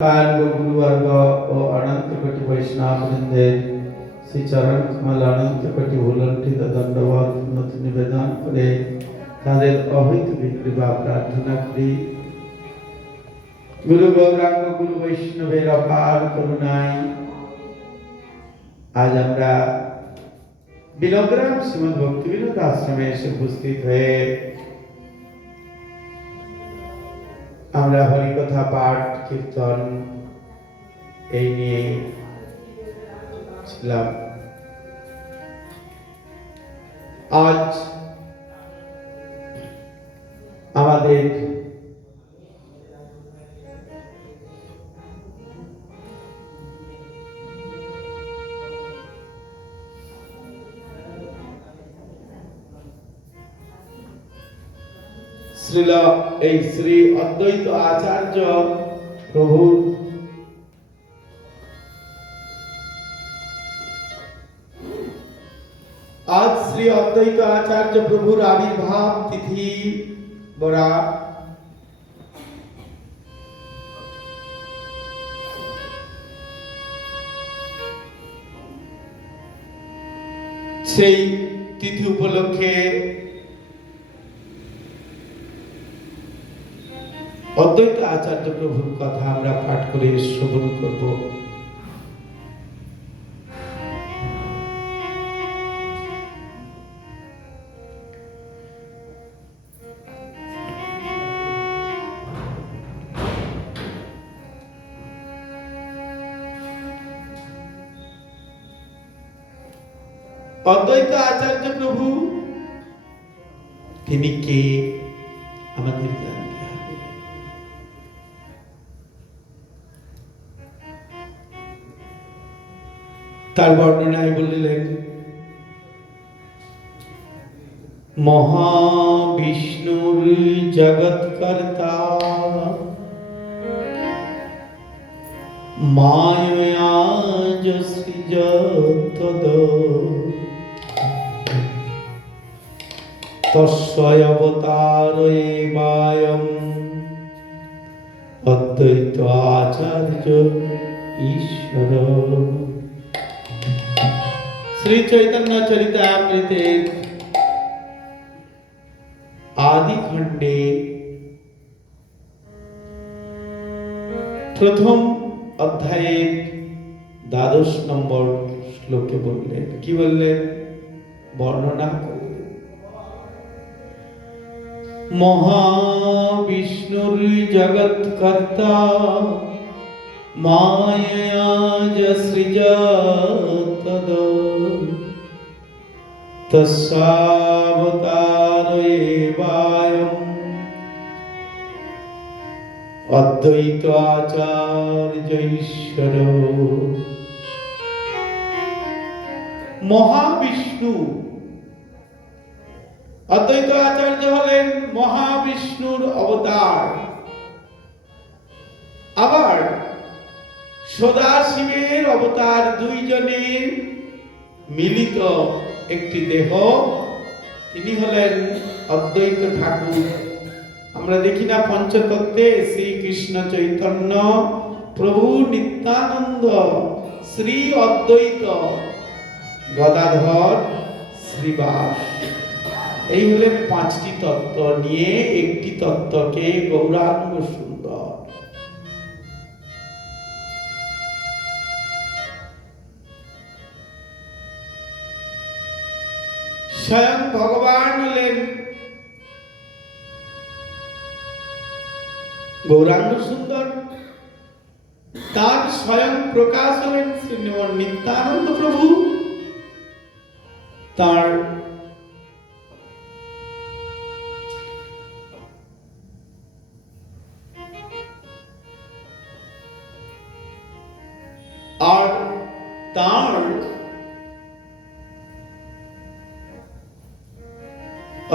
गुरुवर्ग और अनंत कोटि वैष्णव वृंदे श्री चरण कमल अनंत कोटि भूलंठित दंडवत नत निवेदन करे তাদের অহিত কৃপা প্রার্থনা করি। গুরু গৌরাঙ্গ গুরু বৈষ্ণবের অপার করুণায় আজ আমরা বিলগ্রাম শ্রীমদ ভক্তিবিনোদ আশ্রমে এসে উপস্থিত হয়ে আমরা হরিকথা পাঠ কীর্তন এই নিয়ে ছিলাম। আজ আমাদের শ্রী অদ্বৈত আচার্য প্রভুর आज श्री अद्वैत आचार्य प्रभुर आविर्भाव तिथि बड़ा সেই তিথি উপলক্ষে অদ্বৈত আচার্য প্রভুর কথা আমরা পাঠ করে শ্রবণ করব। অদ্বৈত আচার্য প্রভু তিনি কে আমাদের জানতে হবে। তার বর্ণনায় বললেন মহাবিষ্ণুর জগৎকর্তা মায়া সৃজত তস্যৈ অবতারয়েবায়ং অদ্বৈত আচার্য ঈশ্বর। শ্রী চৈতন্য চরিতামৃতের আদি খণ্ডে প্রথম অধ্যায়ের 12 নম্বর শ্লোকে বললেন, কি বললেন? বর্ণনা করলেন মহাবিষ্ণুর জগৎকর্তা মায়া সৃজত তস্যাবতারয়েবায়ং অদ্বৈত আচার্য ঈশ্বর। মহাবিষ্ণু অদ্বৈত আচার্য হলেন মহাবিষ্ণুর অবতার। আবার সদাশিবের অবতার, দুইজনের মিলিত একটি দেহ, তিনি হলেন অদ্বৈত ঠাকুর। আমরা দেখি না পঞ্চতত্ত্বে শ্রীকৃষ্ণ চৈতন্য প্রভু নিত্যানন্দ শ্রী অদ্বৈত গদাধর শ্রীবাস, এই হলেন 5টি তত্ত্ব নিয়ে একটি তত্ত্বকে গৌরাঙ্গ সুন্দর। স্বয়ং ভগবান হলেন গৌরাঙ্গ সুন্দর, তার স্বয়ং প্রকাশ হলেন শ্রী নিত্যানন্দ প্রভু। তার আর তার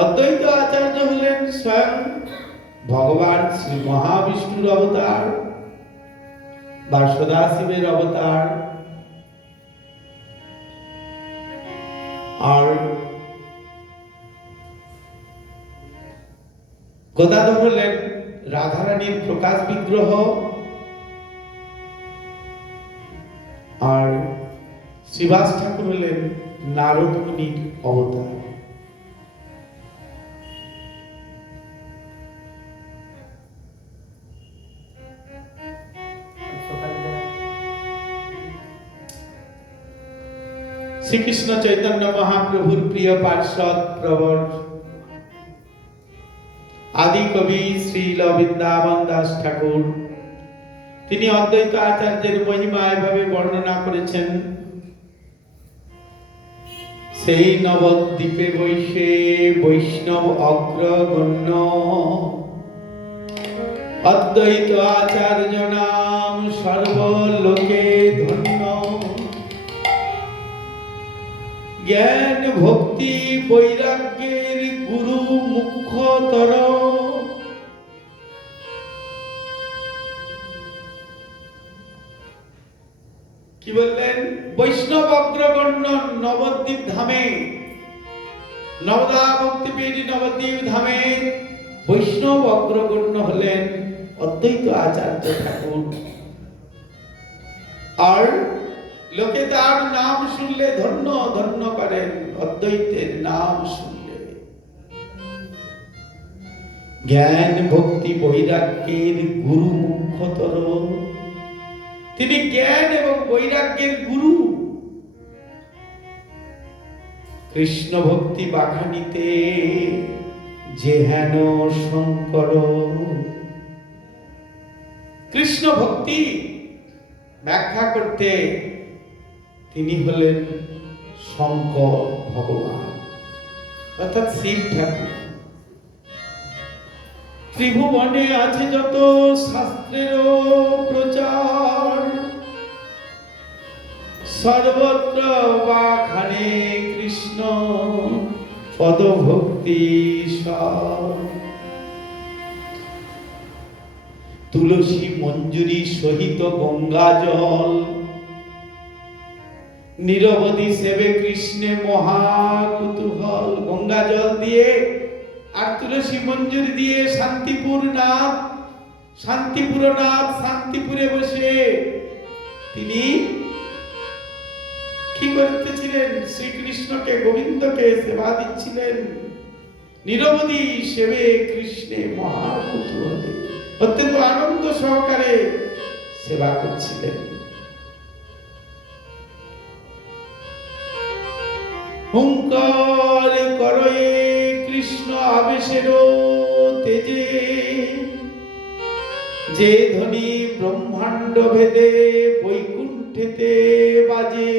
অদ্বৈত আচার্য হলেন স্বয়ং ভগবান শ্রী মহাবিষ্ণুর অবতার বা সদাশিবের অবতার। আর গদাধর হলেন রাধারানীর প্রকাশ বিগ্রহ আর শ্রীবাস ঠাকুর হলেন নারদ মুনির অবতার। শ্রীকৃষ্ণ চৈতন্য মহাপ্রভুর প্রিয় পার্ষদ প্রবর আদি কবি শ্রীল বৃন্দাবন দাস ঠাকুর তিনি অদ্বৈত আচার্যের মহিমা এভাবে বর্ণনা করেছেন। সেই নবদ্বীপে বৈশে বৈষ্ণব অগ্রগণ্য অদ্বৈত আচার্য নাম সর্বলোকে ধন্য। জ্ঞান ভক্তি বৈরাগ্যের গুরু মুখ্যতর। কি বললেন? বৈষ্ণব অগ্রগণ্য নবদ্বীপ ধামে, নবদা ভক্তিপীঠ নবদ্বীপ ধামে বৈষ্ণব অগ্রগণ্য হলেন অদ্বৈত আচার্য ঠাকুর। আর লোকে তার নাম শুনলে ধন্য ধন্য করেন। অদ্বৈতের নাম শুনলে জ্ঞান ভক্তি বৈরাগ্যের গুরু মুখ্যতর। তিনি জ্ঞান এবং বৈরাগ্যের গুরু। কৃষ্ণ ভক্তি বাখানিতে যে হেন শঙ্কর। কৃষ্ণ ভক্তি ব্যাখ্যা করতে তিনি হলেন শঙ্কর ভগবান অর্থাৎ শিব ঠাকুর। ত্রিভুবনে আছে যত শাস্ত্রের প্রচার, সর্বত্র বাখানে কৃষ্ণ পদভক্তি সব। তুলসী মঞ্জুরি সহিত গঙ্গা জল, নিরবধি সেবে কৃষ্ণে মহা কুতূহল। গঙ্গা জল দিয়ে আর তুলসী মঞ্জুরি দিয়ে শান্তিপুরনাথ শান্তিপুরে বসে তিনি কি করতেছিলেন? শ্রীকৃষ্ণকে গোবিন্দকে সেবা দিচ্ছিলেন। নিরবধি সেবে কৃষ্ণে মহা কুতূহলে, অত্যন্ত আনন্দ সহকারে সেবা করছিলেন। হুঙ্কার করয়ে কৃষ্ণ আবেশের তেজে, যে ধ্বনি ব্রহ্মাণ্ড ভেদে বৈকুণ্ঠেতে বাজে।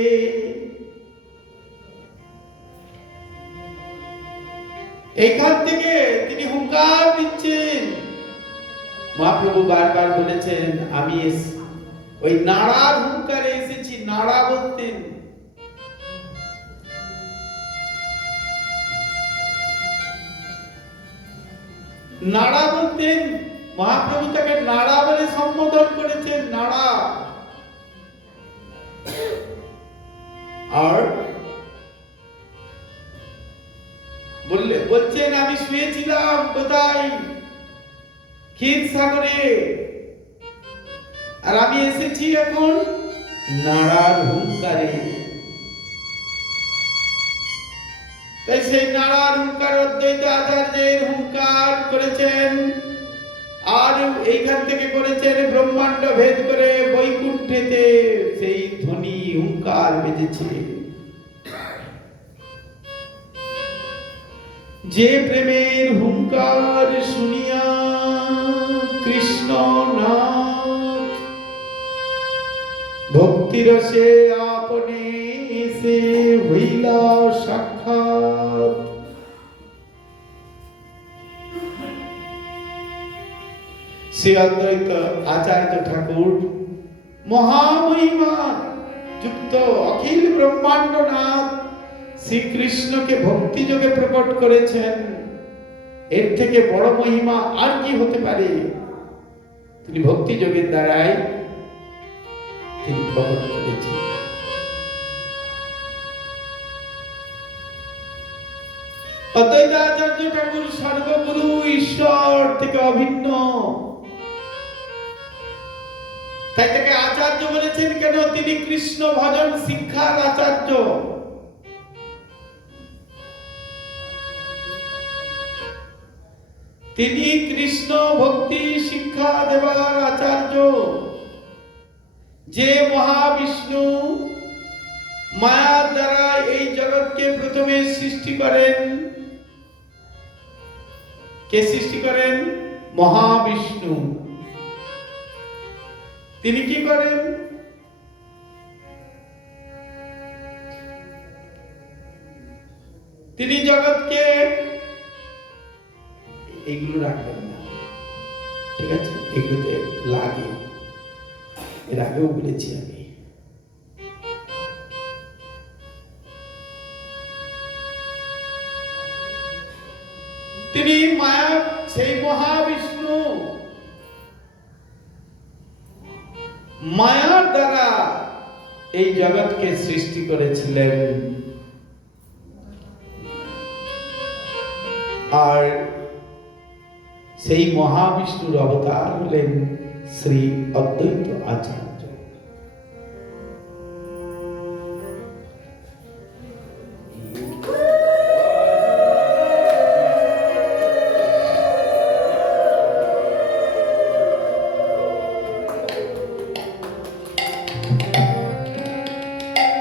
এখান থেকে তিনি হুঙ্কার দিচ্ছেন। মহাপ্রভু বারবার বলেছেন আমি ওই নাড়ার হুঙ্কারে এসেছি। নাড়া বলতেন মহাপ্রভু তাকে নাড়া বলে সম্বোধন করেছেন। নাড়া। আর বলছেন আমি শুয়েছিলাম কোথায়? ক্ষীরসাগরে, আর আমি এসেছি এখন নাড়ার হুঙ্কারে। তাই সেই নাড়ার হুঙ্কার অদ্বৈত আচার্যের হুঙ্কার করেছেন। আর এইখান থেকে করেছেন ব্রহ্মাণ্ড ভেদ করে বৈকুণ্ঠেতে সেই ধ্বনি হুঙ্কার বেজেছে। যে প্রেমের হুঙ্কার শুনিয়া কৃষ্ণ নাথ ভক্তিরসে আপনে সে হইলা সাক্ষাৎ। শ্রী অদ্বৈত আচার্য ঠাকুর মহামহিমা যুক্ত অখিল ব্রহ্মাণ্ডনাথ শ্রীকৃষ্ণকে ভক্তি যোগে প্রকট করেছেন। এর থেকে বড় মহিমা আর কি হতে পারে? তিনি ভক্তি যোগের দ্বারাই তিনি প্রকট করেছেন। অদ্বৈত আচার্য ঠাকুর সর্বগুরু, ঈশ্বর থেকে অভিন্ন। তাই তাকে আচার্য বলেছেন কেন? তিনি কৃষ্ণ ভজন শিক্ষার আচার্য। তিনি কৃষ্ণ ভক্তি শিক্ষা দেবার আচার্য। যে মহাবিষ্ণু মায়ার দ্বারা এই জগৎকে প্রথমে সৃষ্টি করেন, কে সৃষ্টি করেন? মহাবিষ্ণু। তিনি কি করেন? তিনি জগৎকে, এগুলো রাখবেন না, ঠিক আছে? এগুলোতে লাগে, এর আগেও বলেছি আমি। তিনি মায়া, সেই মহাবিষ্ণু মায়ার দ্বারা এই জগৎকে সৃষ্টি করেছিলেন। আর সেই মহাবিষ্ণুর অবতার হলেন শ্রী অদ্বৈত আচার্য।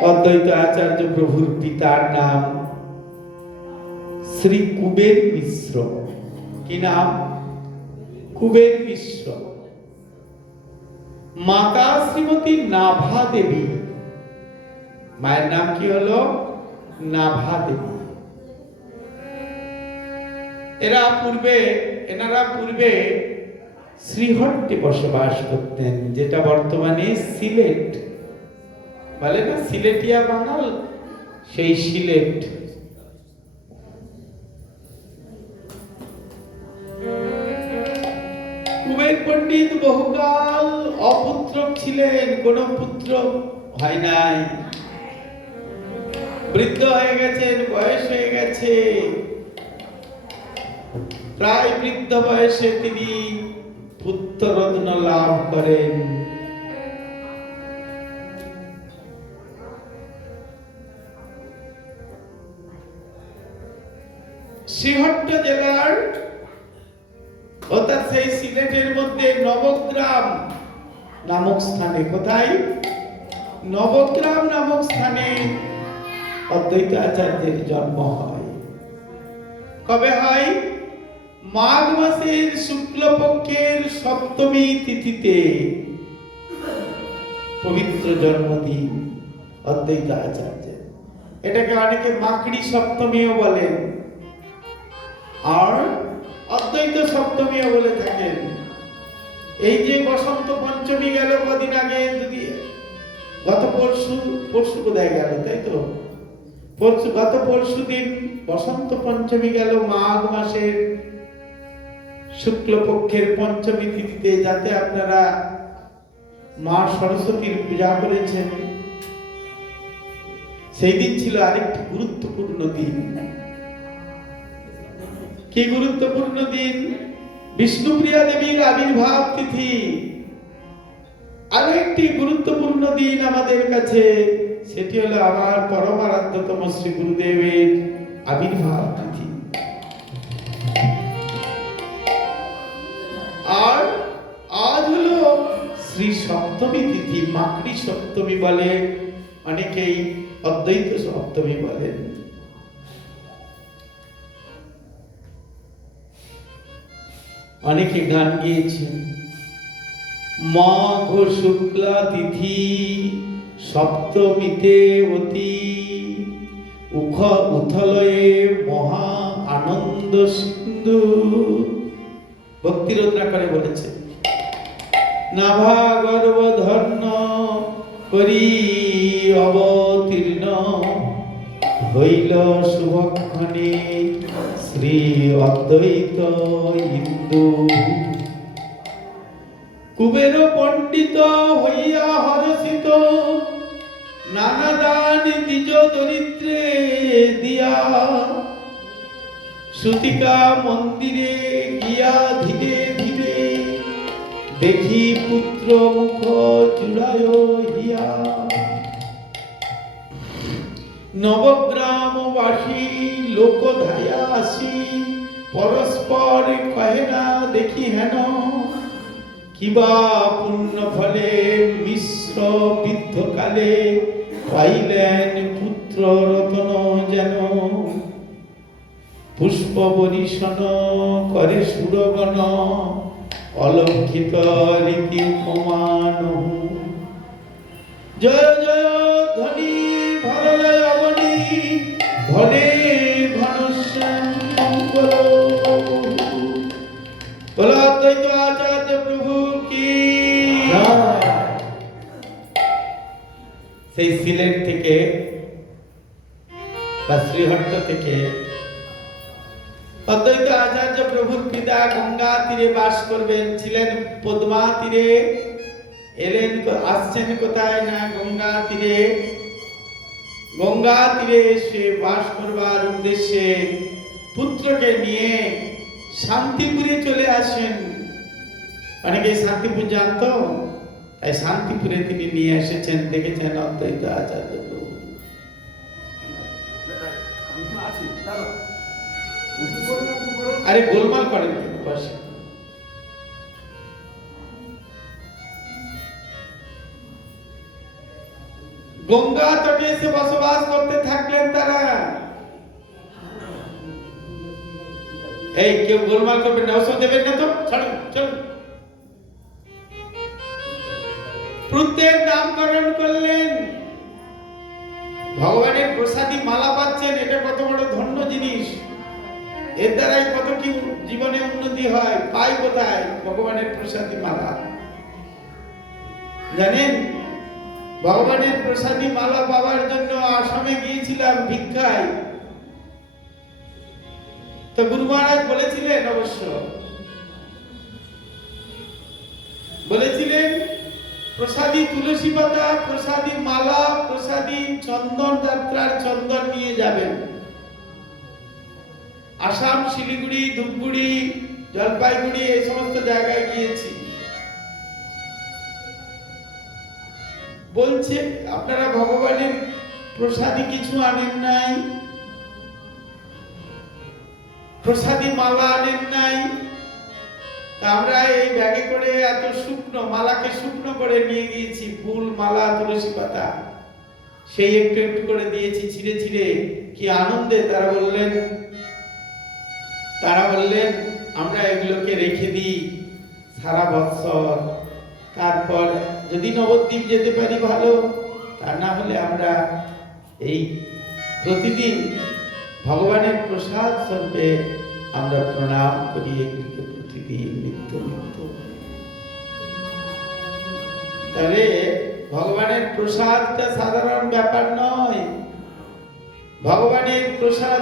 অদ্বৈত আচার্য প্রভুর পিতার নাম শ্রী কুবের মিশ্র। কি নাম? কুবের মিশ্র। মাতা শ্রীমতী নাভা দেবী। মায়ের নাম কি হলো? নাভা দেবী। এনারা পূর্বে শ্রীহট্টে বসবাস করতেন, যেটা বর্তমানে সিলেট বলে না, সিলেটিয়া বাঙাল, সেই সিলেট। কুবের পণ্ডিত বহুকাল অপুত্রক ছিলেন, কোন পুত্র হয় নাই। বৃদ্ধ হয়ে গেছেন, বয়স হয়ে গেছে। প্রায় বৃদ্ধ বয়সে তিনি পুত্ররত্ন লাভ করেন। শ্রীহট্ট জেলার অর্থাৎ সেই সিলেটের মধ্যে নবগ্রাম নামক স্থানে, কোথায়? নবগ্রাম নামক স্থানে অদ্বৈত আচার্যের জন্ম হয়। কবে হয়? মাঘ মাসের শুক্লপক্ষের সপ্তমী তিথিতে পবিত্র জন্মদিন অদ্বৈত আচার্যের। এটাকে অনেকে মাকড়ি সপ্তমীও বলেন, আর অদ্বৈত সপ্তমীও বলে থাকেন। এই যে বসন্ত পঞ্চমী গেল কদিন আগে, যদি গত পরশু বোধহয় গেল, তাই তো? গত পরশু দিন বসন্ত পঞ্চমী গেল, মাঘ মাসের শুক্লপক্ষের পঞ্চমী তিথিতে। যাতে আপনারা মা সরস্বতীর পূজা করেছেন, সেই দিন ছিল আরেকটি গুরুত্বপূর্ণ দিন। কি গুরুত্বপূর্ণ দিন? বিষ্ণুপ্রিয়া দেবীর আবির্ভাব তিথি। আরেকটি গুরুত্বপূর্ণ দিন আমাদের কাছে, সেটি হলো আমার পরমারাধ্যতম শ্রী গুরুদেবের আবির্ভাব তিথি। আর আজ হলো শ্রী সপ্তমী তিথি, মাকড়ি সপ্তমী বলে, অনেকেই অদ্বৈত সপ্তমী বলেন। অনেকে গান গিয়েছেন, মাঘ শুক্লা তিথি সপ্তমীতে অতি উথলয়ে মহা আনন্দ সিন্ধু। ভক্তি রত্নাকরে বলেছে, নাভা গর্ভধন্য করি অবতীর্ণ হইল শুভক্ষণে শ্রী অদ্বৈত ইন্দু। কুবের পণ্ডিত হইয়া হরষিত নানা দান দ্বিজ দরিদ্রে দিয়া, সুতিকা মন্দিরে গিয়া ধীরে ধীরে দেখি পুত্র পুত্র মুখ জুড়ায় হিয়া। নবগ্রামবাসী লোক ধায়া আসি, পরস্পর কহে না দেখি হেন, কিবা পুণ্য ফলে মিশ্র বৃদ্ধকালে পাইলেন পুত্র রতন যেন। পুষ্প বরিশন করে সুরগণ, অলক্ষিত রীতি উপমান। জয় জয় ধ্বনি ভরলয় অবনী, ধনে ঘনশ্যাম মঙ্গল। বলো অদ্বৈত আচার্য প্রভু কি। সেই সিলেট থেকে বা শ্রীহট্ট থেকে অদ্বৈত আচার্য প্রভুর পিতা গঙ্গা তীরে বাস করবেন, ছিলেন পদ্মা তীরে। এলেন, আসছেন কোথায় না গঙ্গা তীরে। গঙ্গা তীরে এসে বাস করবার উদ্দেশ্যে পুত্রকে নিয়ে শান্তিপুরে চলে আসেন। অনেকে শান্তিপুর জানতো, তাই শান্তিপুরে তিনি নিয়ে এসেছেন। দেখেছেন অদ্বৈত আচার্য প্রভু। আরে গোলমাল করেন বসে। গঙ্গা তটে এসে বসবাস করতে থাকলেন তারা। এই কেউ গোলমাল করবেন না, ওসব দেবেন না তো, ছাড়ুন চলুন। পুত্রের নামকরণ করলেন, ভগবানের প্রসাদী মালা পাচ্ছেন, এটা কত বড় ধন্য জিনিস। এর দ্বারাই কত কি জীবনে উন্নতি হয়। পাই কোথায়? ভগবানের প্রসাদী মালা। জানেন, ভগবানের প্রসাদী মালা পাওয়ার জন্য আসামে গিয়েছিলাম ভিক্ষায়। তো গুরু মহারাজ বলেছিলেন, অবশ্য বলেছিলেন, প্রসাদী তুলসী পাতা, প্রসাদী মালা, প্রসাদী চন্দন, যাত্রার চন্দন নিয়ে যাবেন। আসাম, শিলিগুড়ি, ধূপগুড়ি, জলপাইগুড়ি এই সমস্ত জায়গায় গিয়েছি। বলছে আপনারা ভগবানের প্রসাদী কিছু আনেন নাই, প্রসাদী মালা আনেন নাই। আমরা এই ব্যাগে করে এত শুকনো মালাকে শুকনো করে নিয়ে গিয়েছি, ফুল, মালা, তুলসী পাতা, সেই একটু একটু করে দিয়েছি ছিঁড়ে ছিঁড়ে। কি আনন্দে তারা বললেন আমরা এগুলোকে রেখে দিই সারা বৎসর, তারপর যদি নবদ্বীপ যেতে পারি ভালো, তা না হলে আমরা এই প্রতিদিন ভগবানের প্রসাদ স্বরূপে আমরা প্রণাম করি এগুলিকে প্রতিদিন নিত্য নিত্য। তাহলে ভগবানের প্রসাদটা সাধারণ ব্যাপার নয়। ভগবানের প্রসাদ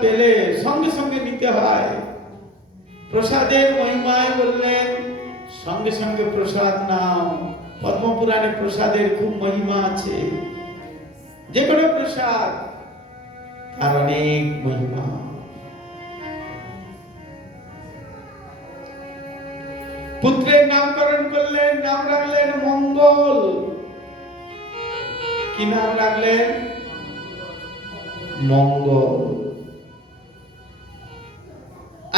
পেলে সঙ্গে সঙ্গে নিতে হয়। প্রসাদের মহিমায় বললেন সঙ্গে সঙ্গে প্রসাদ নাও। পদ্মপুরাণে প্রসাদের খুব মহিমা আছে। যে কোনো প্রসাদ তার অনেক মহিমা। পুত্রের নামকরণ করলেন, নাম রাখলেন মঙ্গল। কি নাম রাখলেন? মঙ্গল।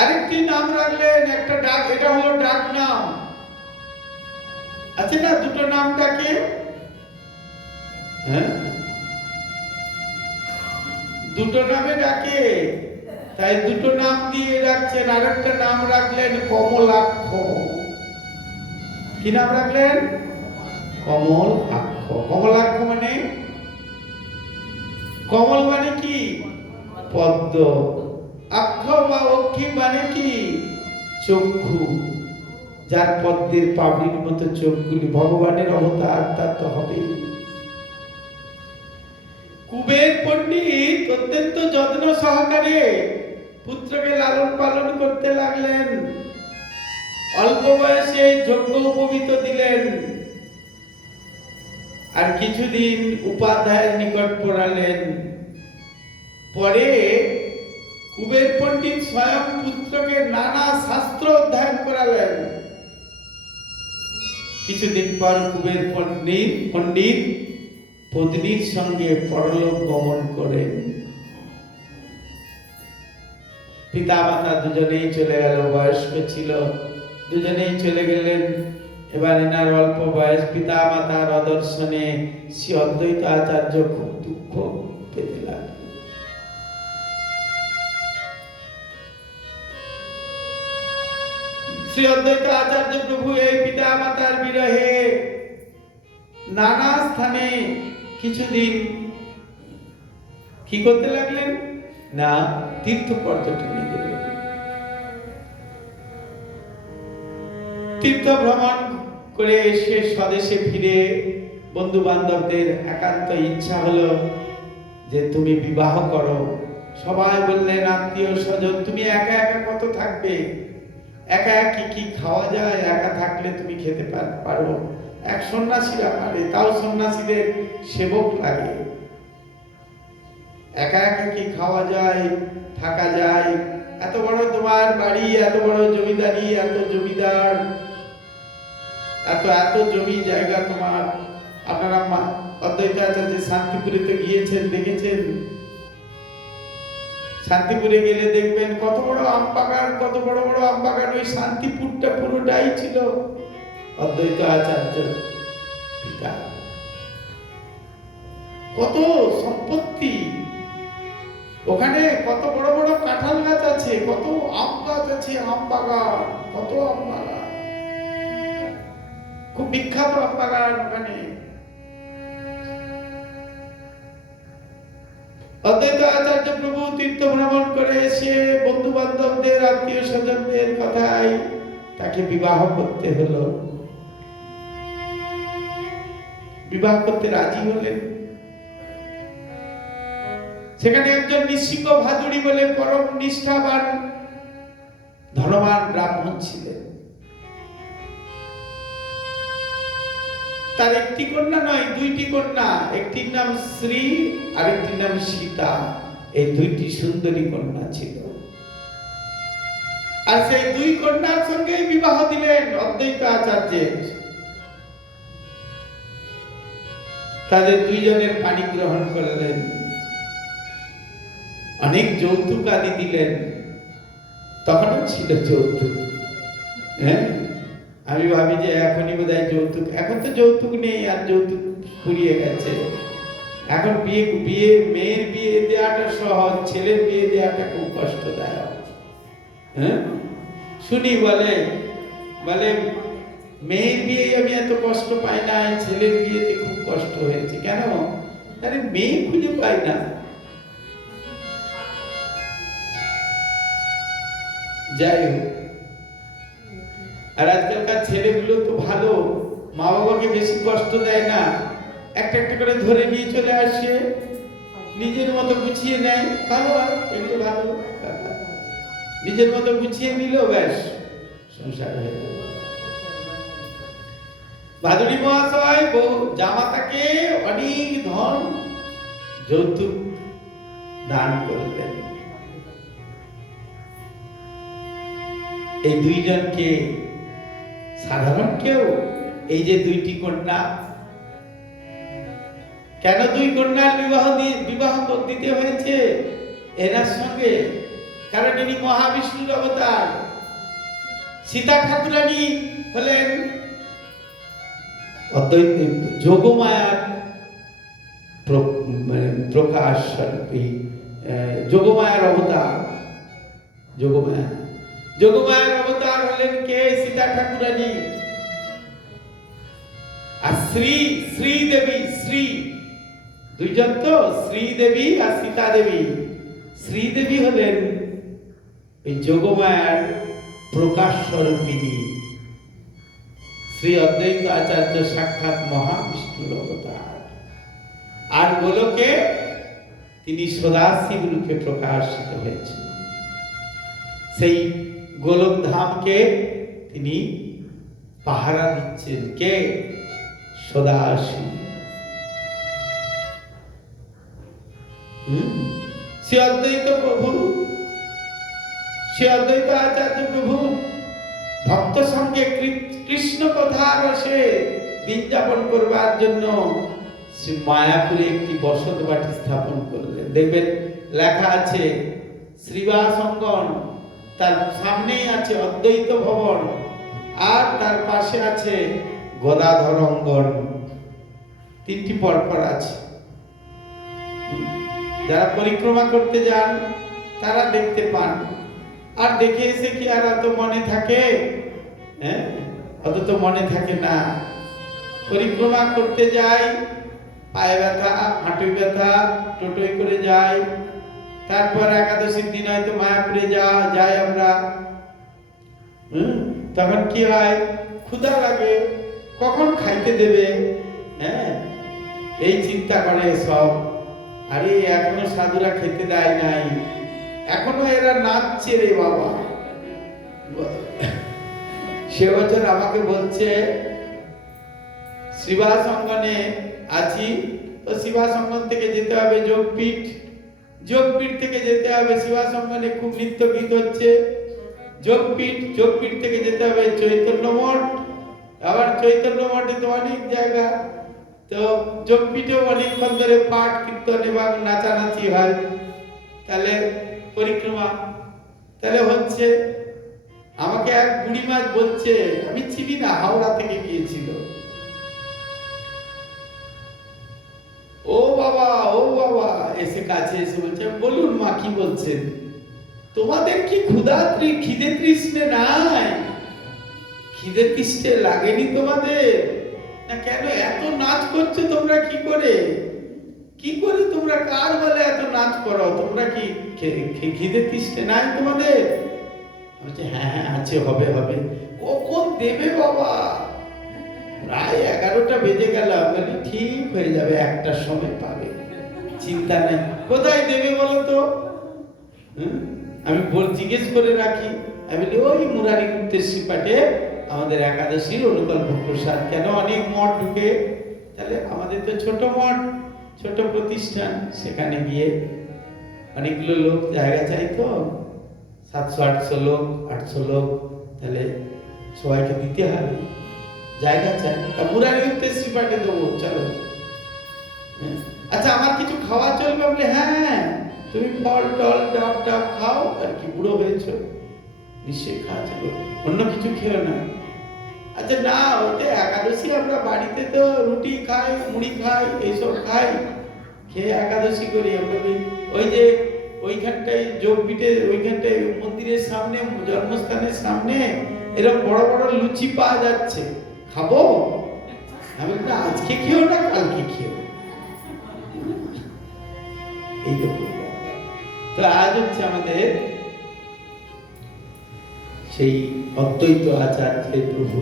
আরেকটি নাম রাখলেন, একটা ডাক, এটা হলো ডাক নাম। আছে না দুটো নাম ডাকে? হ্যাঁ, দুটো নামে ডাকে, তাই দুটো নাম দিয়ে রাখছেন। আরেকটা নাম রাখলেন কমলাক্ষ। কি নাম রাখলেন? কমলাক্ষ। কমলাক্ষ মানে, কমল মানে কি? পদ্ম। আক্ষ বা অক্ষি মানে কি? চক্ষু। যার পদ্মের পাবলির মতো চোখগুলি, ভগবানের অবতার, তার তো হবে। কুবের পণ্ডিত অত্যন্ত যত্ন সহকারে পুত্রকে লালন পালন করতে লাগলেন। অল্প বয়সে যজ্ঞ উপবিত দিলেন, আর কিছুদিন উপাধ্যায়ের নিকট পড়ালেন। পরে কুবের পণ্ডিত স্বয়ং পুত্রকে নানা শাস্ত্র অধ্যয়ন করালেন। কিছুদিন পর কুবের পণ্ডিত পত্নীর সঙ্গে পরলোক গমন করেন। পিতা মাতা দুজনেই চলে গেল, বয়স্ক ছিল, দুজনেই চলে গেলেন। এবার এনার অল্প বয়স, পিতা মাতার অদর্শনে শ্রী অদ্বৈত আচার্য খুব দুঃখ পেতে লাগলেন। শ্রী অদ্বৈত আচার্য প্রভু এই পিতা মাতার বিরহে নানা স্থানে কিছুদিন কি করতে লাগলেন না, তীর্থ পর্যটনে গেলেন। তীর্থ ভ্রমণ করে এসে স্বদেশে ফিরে বন্ধু বান্ধবদের একান্ত ইচ্ছা হলো যে তুমি বিবাহ করো। সবাই বললেন, আত্মীয় স্বজন, তুমি একা একা কত থাকবে, একা কি খাওয়া যায়, একা থাকলে তুমি খেতে পারো, এক সন্ন্যাসীরা পারে, তাও সন্ন্যাসীদের সেবক লাগে, একা কি খাওয়া যায়, থাকা যায়, এত বড় তোমার বাড়ি, এত বড় জমিদারি, এত জমিদার, এত জমি জায়গা তোমার। আপনারা অদ্বৈত আচার্য শান্তিপুরেতে গিয়েছেন, দেখেছেন? শান্তিপুরে গেলে দেখবেন কত বড় আম বাগান, কত বড় বড় আম বাগান। ওই শান্তিপুরটা পুরোটাই ছিল অদ্বৈত আচার্য পিতা। কত সম্পত্তি ওখানে, কত বড় বড় কাঁঠাল গাছ আছে, কত আম গাছ আছে, আম বাগান, কত আম বাগান, খুব বিখ্যাত আম বাগান ওখানে। অদ্বৈত আচার্য প্রভু তীর্থ ভ্রমণ করে এসে বন্ধু বান্ধবদের, আত্মীয় স্বজনদের কথায় তাকে বিবাহ করতে হলো। বিবাহ করতে রাজি হলেন। সেখানে একজন নৃসিংহ ভাদুড়ী বলে পরম নিষ্ঠাবান ধনবান ব্রাহ্মণ ছিলেন। তার একটি কন্যা নয়, দুইটি কন্যা, একটির নাম শ্রী, আরেকটির নাম সীতা। এই দুইটি সুন্দরী কন্যা ছিল। আর সেই দুই কন্যার সঙ্গে বিবাহ দিলেন অদ্বৈত আচার্যের। তাদের দুইজনের পানি গ্রহণ করলেন, অনেক যৌতুক আদি দিলেন। তখনও ছিল যৌতুক। হ্যাঁ, আমি ভাবি যে এখনই বোধহয় যৌতুক, এখন তো যৌতুক নেই, আর যৌতুক ফুরিয়ে গেছে। এখন মেয়ের বিয়ে দেওয়াটা সহজ, ছেলের বিয়ে দেওয়াটা খুব কষ্টদায়ক। হ্যাঁ, শুনি বলে মেয়ের বিয়ে আমি এত কষ্ট পাই না, ছেলের বিয়েতে খুব কষ্ট হয়েছে। কেন? আরে মেয়ে খুঁজে পাই না। যাই হোক, আর আজকালকার ছেলেগুলো তো ভালো, মা বাবাকে বেশি কষ্ট দেয় না, একটা একটা করে ধরে নিয়ে চলে আসে, নিজের মতো গুছিয়ে নেয়। ভালো, এগুলো ভালো, নিজের মতো গুছিয়ে নিল, ব্যাস সংসার হয়ে গেল। ভাদুড়ী মহাশয় জামাতাকে অনেক ধন যৌতুক দান করলেন। এই দুইজনকে সাধারণ কেউ, এই যে দুইটি কন্যা, কেন দুই কন্যার বিবাহ দিতে হয়েছে এনার সঙ্গে? কারণ ইনি মহাবিষ্ণুর অবতার। সীতা ঠাকুরানী হলেন অদ্বৈত যোগমায়ার প্রকাশ, যোগমায়ার অবতার। যোগমায়ার অবতার হলেন কে? সীতা ঠাকুরানী। আর শ্রীদেবী, দুইজন তো, শ্রীদেবী আর সীতা দেবী। শ্রীদেবী হলেন এই যোগমায়ার প্রকাশ স্বরূপিনী, শ্রী অদ্বৈত আচার্য সাক্ষাৎ মহাবিষ্ণুর অবতার। আর গোলকে তিনি সদাশিব রূপে প্রকাশিত হয়েছেন। সেই গোলক ধামকে তিনি পাহারা দিচ্ছেন কে? সদাশিব। শ্রী অদ্বৈত প্রভু সে অদ্বৈত আচার্য প্রভু ভক্ত সঙ্গে কৃষ্ণ কথা রসে দিন যাপন করবার জন্য শ্রী মায়াপুরে একটি বসত বাটি স্থাপন করলেন। দেখবেন লেখা আছে শ্রীবাস অঙ্গন, তার সামনেই আছে অদ্বৈত ভবন, আর তার পাশে আছে গদাধর অঙ্গন। তিনটি পরপর আছে। যারা পরিক্রমা করতে যান তারা দেখতে পান। আর দেখে এসে কি আর অত মনে থাকে? অত তো মনে থাকে না। পরিক্রমা করতে যাই, পায়ে ব্যথা, হাঁটু ব্যথা, টোটোয় করে যাই। তারপর একাদশীর দিন হয়তো মায়াপুরে যাই আমরা। তখন কি হয়? ক্ষুধা লাগে, কখন খাইতে দেবে, এই চিন্তা করে সব। আরে এখনো সাধুরা খেতে দেয় নাই, এখনো এরা নাচছে রে বাবা। সে বছর আমাকে বলছে শ্রীবাস অঙ্গনে আছি, তো শ্রীবাস অঙ্গন থেকে যেতে হবে যোগপীঠ, যোগপীঠ থেকে যেতে হবে শ্রীবাস অঙ্গনে খুব নৃত্য গীত হচ্ছে, যোগপীঠ থেকে যেতে হবে চৈতন্য মঠ, আবার চৈতন্য মঠে তো অনেক জায়গা, তো যোগপীঠেও অনেকক্ষণ ধরে পাঠ কীর্তন এবং নাচানাচি হয়। তাহলে পরিক্রমা তাহলে হচ্ছে। আমাকে এক বুড়ি মাছ বলছে, আমি চিনি না, হাওড়া থেকে গিয়েছিল, ও বাবা এসে কাছে এসে বলছে, বলুন মা কি বলছেন? তোমাদের কি খিদে তৃষ্ণে নাই? খিদে তৃষ্ণে লাগেনি তোমাদের না? কেন এত নাচ করছো তোমরা? কি করে তোমরা কার বলে এত নাচ করো? তোমরা কি খিদে তৃষ্ণে নাই তোমাদের? বলছে হ্যাঁ আছে, হবে। কখন দেবে বাবা? প্রায় 11টা বেজে গেল। আমি ঠিক হয়ে যাবে, 1টার সময় পাবে, চিন্তা নেই। কোথায় দেবে বলো তো? আমি জিজ্ঞেস করে রাখি। আমি বলি ওই মুরারি গুপ্তের শ্রীপাঠে আমাদের একাদশীর অনুকল্প প্রসাদ। কেন? অনেক মঠ ঢুকে, তাহলে আমাদের তো ছোট মঠ, ছোট প্রতিষ্ঠান, সেখানে গিয়ে অনেকগুলো লোক জায়গা চাই, তো 700-800 লোক, 800 লোক, তাহলে সবাইকে দিতে হবে, জায়গা চাই। মুরারি গুপ্তের শ্রীপাঠে দেবো, চলো। আচ্ছা আমার কিছু খাওয়া চলবে? বলে হ্যাঁ, তুমি ফল টল ডাব খাও, আর কি বুড়ো হয়েছো, নিশ্চয়ই খাওয়া যাবে, অন্য কিছু খেও না। আচ্ছা না, ওইটা একাদশী, আমরা বাড়িতে তো রুটি খাই, মুড়ি খাই, এইসব খাই, খেয়ে একাদশী করি। বলি ওই যে ওইখানটায় যোগপীঠে, ওইখানটায় মন্দিরের সামনে, জন্মস্থানের সামনে এরকম বড় বড় লুচি পাওয়া যাচ্ছে, খাবো? আমি বলি না, আজকে খেও না, কালকে খেও। এই তো আজ হচ্ছে আমাদের সেই অদ্বৈত আচার্যের প্রভু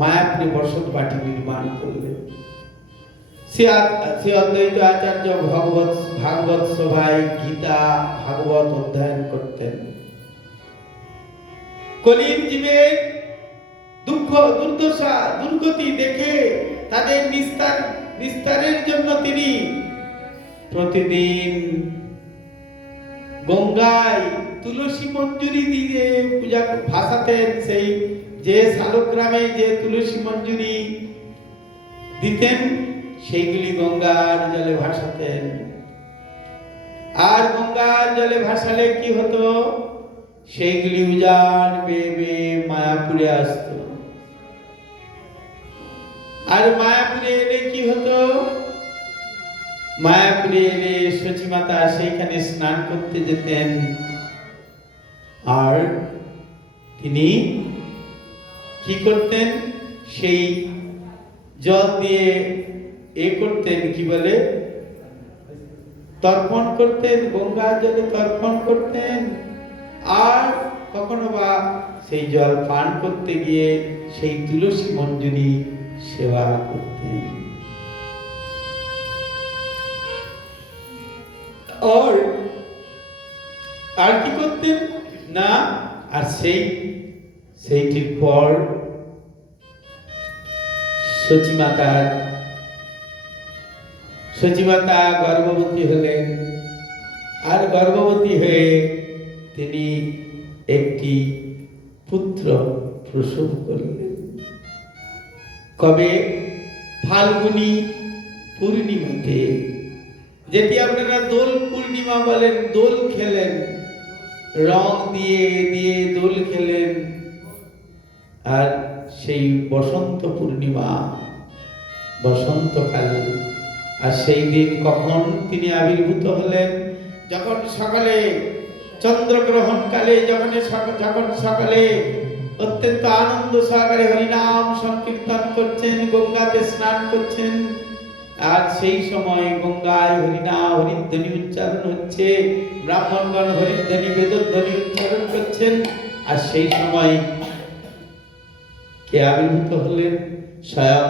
মায়াপুরে বসত বাটি নির্মাণ করলেন। সে অদ্বৈত আচার্য ভাগবত সভায় গীতা ভাগবত অধ্যয়ন করতেন। কলির জীবের দুঃখ দুর্দশা দুর্গতি দেখে তাদের নিস্তারের জন্য তিনি প্রতিদিন গঙ্গায় তুলসী মঞ্জুরি দিয়ে পূজা ভাসাতেন। সেই যে শালগ্রামে যে তুলসী মঞ্জুরি দিতেন, সেইগুলি গঙ্গার জলে ভাসাতেন। আর গঙ্গার জলে ভাসালে কি হতো? সেইগুলি উজান বেয়ে বেয়ে মায়াপুরে আসতো। আর মায়াপুরে এলে কি হতো? মায়াপুরে এলে সচিমাতা সেইখানে স্নান করতে যেতেন, আর তিনি কি করতেন? সেই জল দিয়ে করতেন, কি বলে, তর্পণ করতেন, গঙ্গার জলে তর্পণ করতেন। আর কখনো বা সেই জল পান করতে গিয়ে সেই তুলসী মঞ্জুরি সেবা করতেন। আর কি করতেন না? আর সেইটির পর সচিমাতা গর্ভবতী হলেন। আর গর্ভবতী হয়ে তিনি একটি পুত্র প্রসব করলেন। কবে? ফাল্গুনী পূর্ণিমাতে, যেটি আপনারা দোল পূর্ণিমা বলেন। দোল খেলেন, রং দিয়ে দিয়ে দোল খেলেন। আর সেই বসন্ত পূর্ণিমা, বসন্তকাল। আর সেই দিন কখন তিনি আবির্ভূত হলেন? যখন সকালে চন্দ্রগ্রহণ কালে, যখন সকালে অত্যন্ত আনন্দ সহকারে হরিনাম সংকীর্তন করছেন, গঙ্গাতে স্নান করছেন। আর সেই সময় গঙ্গায় হরিধ্বনি উচ্চারণ হচ্ছে, ব্রাহ্মণগণ হরিধ্বনি বেদধ্বনি উচ্চারণ করছেন। আর সেই সময় কে আবির্ভূত হলেন? স্বয়ং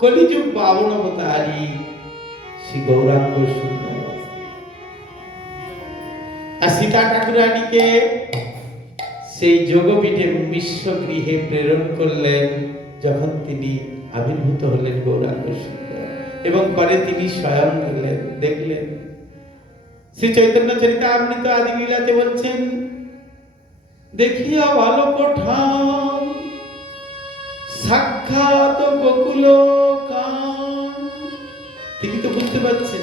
কলিযুগ পাবন অবতারী শ্রী গৌরাঙ্গ সুন্দর। আর সীতা ঠাকুরানীকে সেই যোগপীঠে মিশ্র গৃহে প্রেরণ করলেন যখন তিনি আবির্ভূত হলেন গৌরাঙ্গ সুন্দর। এবং পরে তিনি স্বয়ং দেখলেন। শ্রী চৈতন্য চরিতামৃত আদি লীলাতে বলছেন, দেখিয়া বালক ঠাম সাক্ষাৎ গোকুল কাম। তিনি তো বুঝতে পারছেন,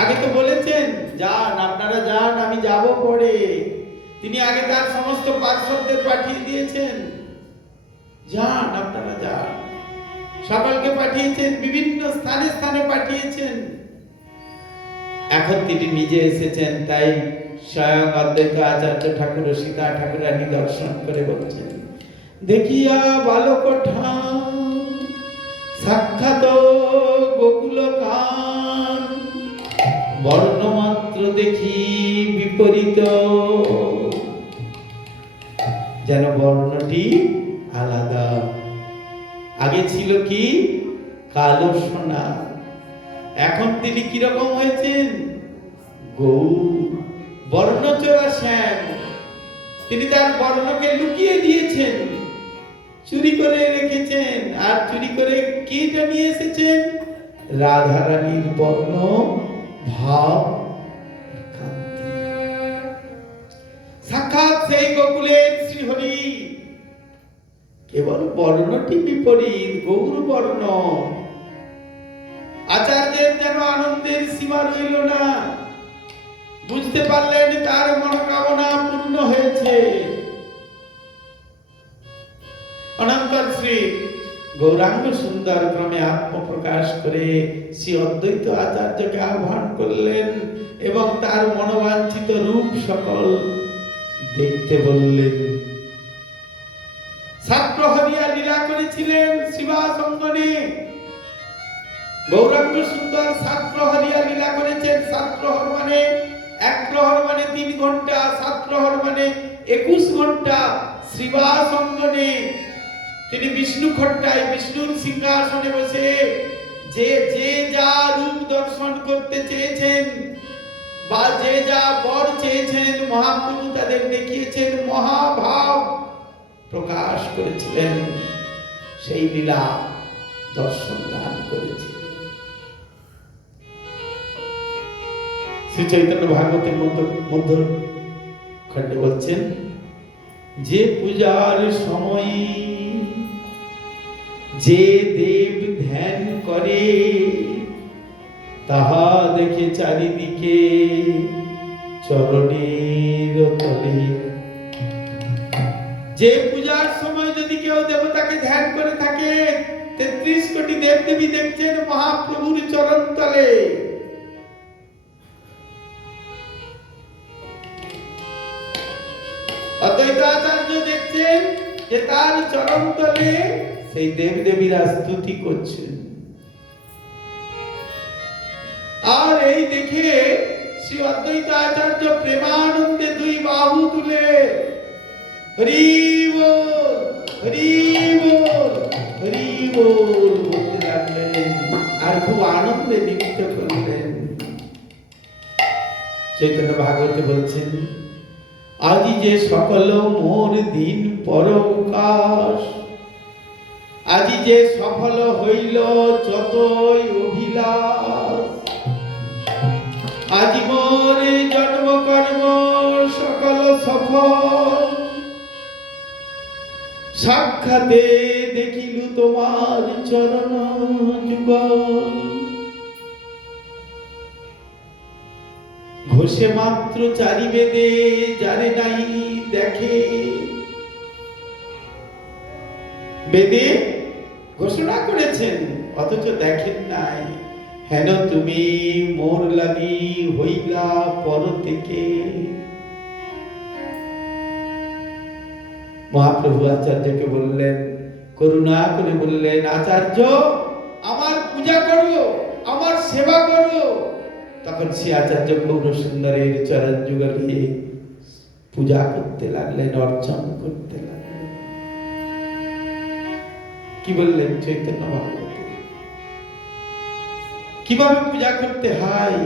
আগে তো বলেছেন যান, আপনারা যান, আমি যাব পরে। তিনি আগে তার সমস্ত পার্শ্বদের পাঠিয়ে দিয়েছেন, যান আপনারা যান। সকলকে পাঠিয়েছেন, বিভিন্ন স্থানে স্থানে পাঠিয়েছেন। এখন তিনি নিজে এসেছেন। তাই স্বয়ং অদ্বৈত আচার্য ঠাকুর ও সীতা ঠাকুরানী দর্শন করে বলছেন, দেখিয়া বালক ঠাম সাক্ষাৎ গোকুল কান, বর্ণমাত্র দেখি বিপরীত। যেন বর্ণটি আলাদা। আগে ছিল কি? কালো সোনা। এখন তিনি কিরকম হয়েছেন? গৌর, বর্ণচোরা শ্যাম। তিনি তার বর্ণকে লুকিয়ে দিয়েছেন, চুরি করে রেখেছেন। আর চুরি করে কিটা নিয়ে এসেছেন? রাধারানীর বর্ণ ভাব কান্তি। সাক্ষাৎ সেই গোকুলের শ্রীহরি, কেবল বর্ণটি বিপরীত, গৌর বর্ণ। আচার্যের যেন আনন্দের সীমা রইল না। বুঝতে পারলেন তার মনোকামনা পূর্ণ হয়েছে। অনন্তর শ্রী গৌরাঙ্গ সুন্দর ক্রমে আত্মপ্রকাশ করে শ্রী অদ্বৈত আচার্যকে আহ্বান করলেন এবং তার মনোবাঞ্ছিত রূপ সকল দেখতে বললেন। সাতপ্রহরিয়া লীলা করেছিলেন শিবাস অঙ্গনে। গৌরাঙ্গ সুন্দর সাতপ্রহরিয়া লীলা করেছেন। সাতপ্রহর মানে 1 প্রহর মানে 3 ঘন্টা, 7 প্রহর মানে 21 ঘন্টা শিবাস অঙ্গনে। তিনি বিষ্ণু খট্টায়, বিষ্ণুর সিংহাসনে বসে যে যা রূপ দর্শন করতে চেয়েছেন বা যে যা বর চেয়েছেন, মহাপ্রভু তাদের দেখিয়েছেন, মহাভাব প্রকাশ করেছিলেন। সেই লীলা দর্শন দান করেছিলেন। শ্রী চৈতন্য ভাগবতের মধ্য খণ্ডে বলছেন, যে পূজার সময় যে দেব ধ্যান করে, তাহা দেখে চারিদিকে চরণের তলে। যে পূজার সময় যদি কেউ দেবতাকে ধ্যান করে থাকে, 33 কোটি দেবদেবী দেখছেন মহাপ্রভুর চরণ তলে। অদ্বৈত আচার্য দেখছেন যে তার চরণ তলে সেই দেবদেবীরা স্তুতি করছেন। আর এই দেখে শ্রী অদ্বৈত আচার্য প্রেমানন্দে 2 বাহু তুলে হরি বল, হরি বল, হরি বল বলতে লাগলেন। আর খুব আনন্দে নৃত্য করলেন। চৈতন্য ভাগবতে বলছেন, আজি যে সকল মোর দিন পরকাশ, আজি যে সফল হইল যতই অভিলাষ, আজি মোর জন্ম কর্ম সকল সফল, সাক্ষাতে দেখিলু তোমার চরণ যুগল। ঘোষে মাত্র চারি বেদে যারে নাই দেখে, বেদে ঘোষণা করেছেন অথচ দেখেন নাই। হেন তুমি মোর লাগি হইলা পর থেকে। মহাপ্রভু আচার্যকে বললেন, করুণা করে বললেন, আচার্য আমার পূজা করো, আমার সেবা করো। তখন সে আচার্য গৌর সুন্দরের চরণ যুগলে পূজা করতে লাগলেন, অর্চন করতে লাগলেন। কি বললেন চৈতন্য ভাগবতে, কিভাবে পূজা করতে হয়?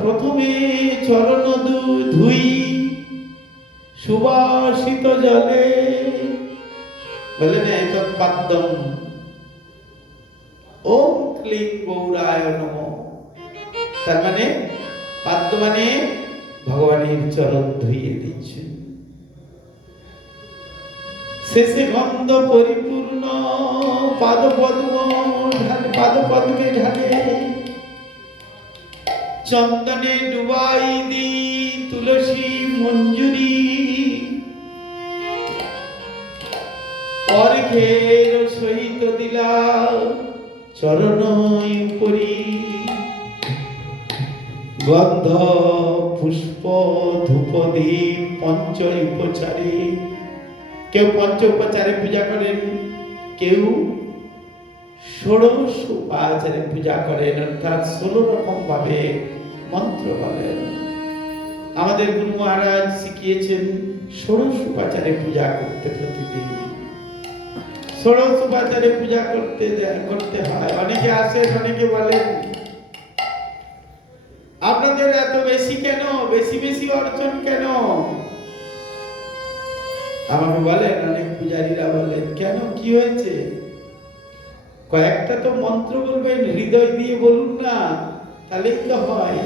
প্রথমে চরণ ধুই সুবাসিত জলে, বললেন এতৎ পাদ্যম ওম ক্লিং গৌরায় নমঃ। তার মানে পাদ্য মানে ভগবানের চরণ ধুইয়ে দিচ্ছেন। শেষে গন্ধ পরিপূর্ণ পাদপদ্মে ঢালে, চন্দনে ডুবাই দি তুলসী মঞ্জুরি, অর্ঘ্যের সহিত দিলা চরণ উপরি, গন্ধ পুষ্প ধূপ দীপ পঞ্চ উপচারে। কেউ পঞ্চ উপচারে পূজা করেন, কেউ ষোড়শ উপাচারে পূজা করেন, অর্থাৎ 16 রকম ভাবে মন্ত্র বলেন। আমাদের গুরু মহারাজ শিখিয়েছেন ষোড়শ উপাচারে পূজা করতে, প্রতিদিন ষোড়শ উপাচারে পূজা করতে হয়। অনেকে আসেন, অনেকে বলেন আপনাদের এত বেশি কেন, বেশি বেশি অর্চন কেন? আমাকে বলেন, অনেক পূজারীরা বলেন, কেন কি হয়েছে? কয়েকটা তো মন্ত্র বলবেন, হৃদয় দিয়ে বলুন না, তাহলেই তো হয়।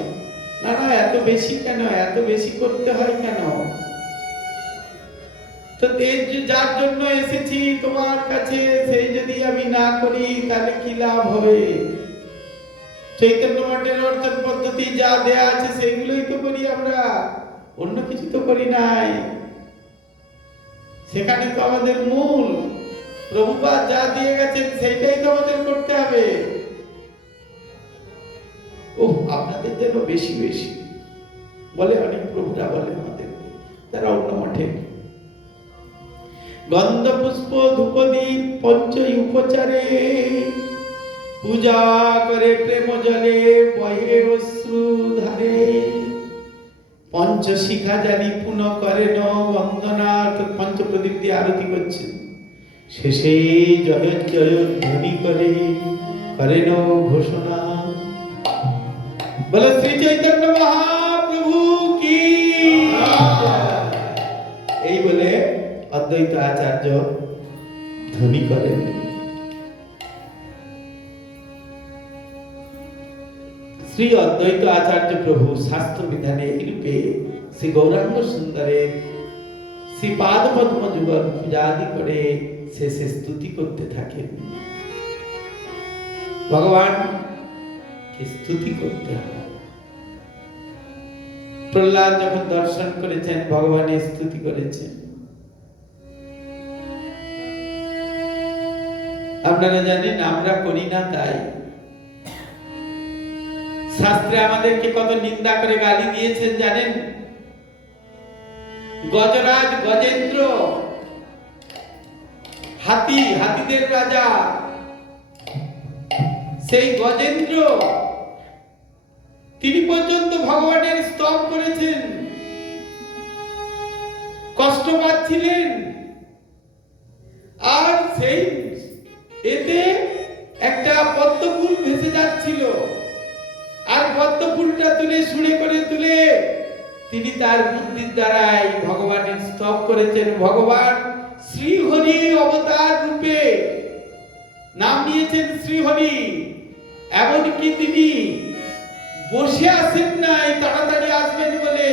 না না, এত বেশি কেন, এত বেশি করতে হয় কেন? তো যার জন্য এসেছি তোমার কাছে, সেই যদি আমি না করি তাহলে কি লাভ হবে? চৈতন্য মঠের অর্চন পদ্ধতি যা দেয়া আছে সেইগুলোই তো করি আমরা, অন্য কিছু তো করি নাই। সেখানে তো আমাদের মূল প্রভুপাদ যা দিয়ে গেছেন সেইটাই তো আমাদের করতে হবে। ও আপনাদের যেন বেশি বেশি বলে, অনেক প্রভুরা বলে আমাদের, তারা অন্য মঠে গন্ধ পুষ্প ধূপদীপ পঞ্চ উপচারে, পূজা করে প্রেম জলে বহে অশ্রু ধারে, পঞ্চশিখা জানি পুন করে ন বন্দনা, পঞ্চ প্রদীপ দিয়ে আরতি করছেন। শেষে জয় জয় ধ্বনি করে করেন ঘোষণা, বলে শ্রী চৈতন্য মহাপ্রভু কি। এই বলে অদ্বৈত আচার্য ধ্বনি করেন। শ্রী অদ্বৈত আচার্য প্রভু শাস্ত্র বিধানে এইরূপে শ্রী গৌরাঙ্গ সুন্দরের শ্রী পাদ পদ্ম যুগল পূজাদি করে শেষে স্তুতি করতে থাকেন। ভগবান স্তুতি করতে হয়। প্রহ্লাদ যখন দর্শন করেছেন, ভগবানের স্তুতি করেছেন। আপনারা জানেন আমরা করি না, তাই শাস্ত্রে আমাদেরকে কত নিন্দা করে গালি দিয়েছেন জানেন? গজরাজ গজেন্দ্র, হাতিদের রাজা, সেই গজেন্দ্র তিনি পর্যন্ত ভগবানের স্তব করেছেন, কষ্ট পাচ্ছিলেন। আর সেই এতে একটা পদ্ম ফুল ভেসে যাচ্ছিল, আর পদ্ম ফুলটা তুলে সুরে করে তুলে তিনি তার বুদ্ধির দ্বারাই ভগবানের স্তব করেছেন। ভগবান শ্রীহরি অবতার রূপে নাম নিয়েছেন শ্রীহরি। এমনকি তিনি বসে আসেন নাই তাড়াতাড়ি আসবেন বলে,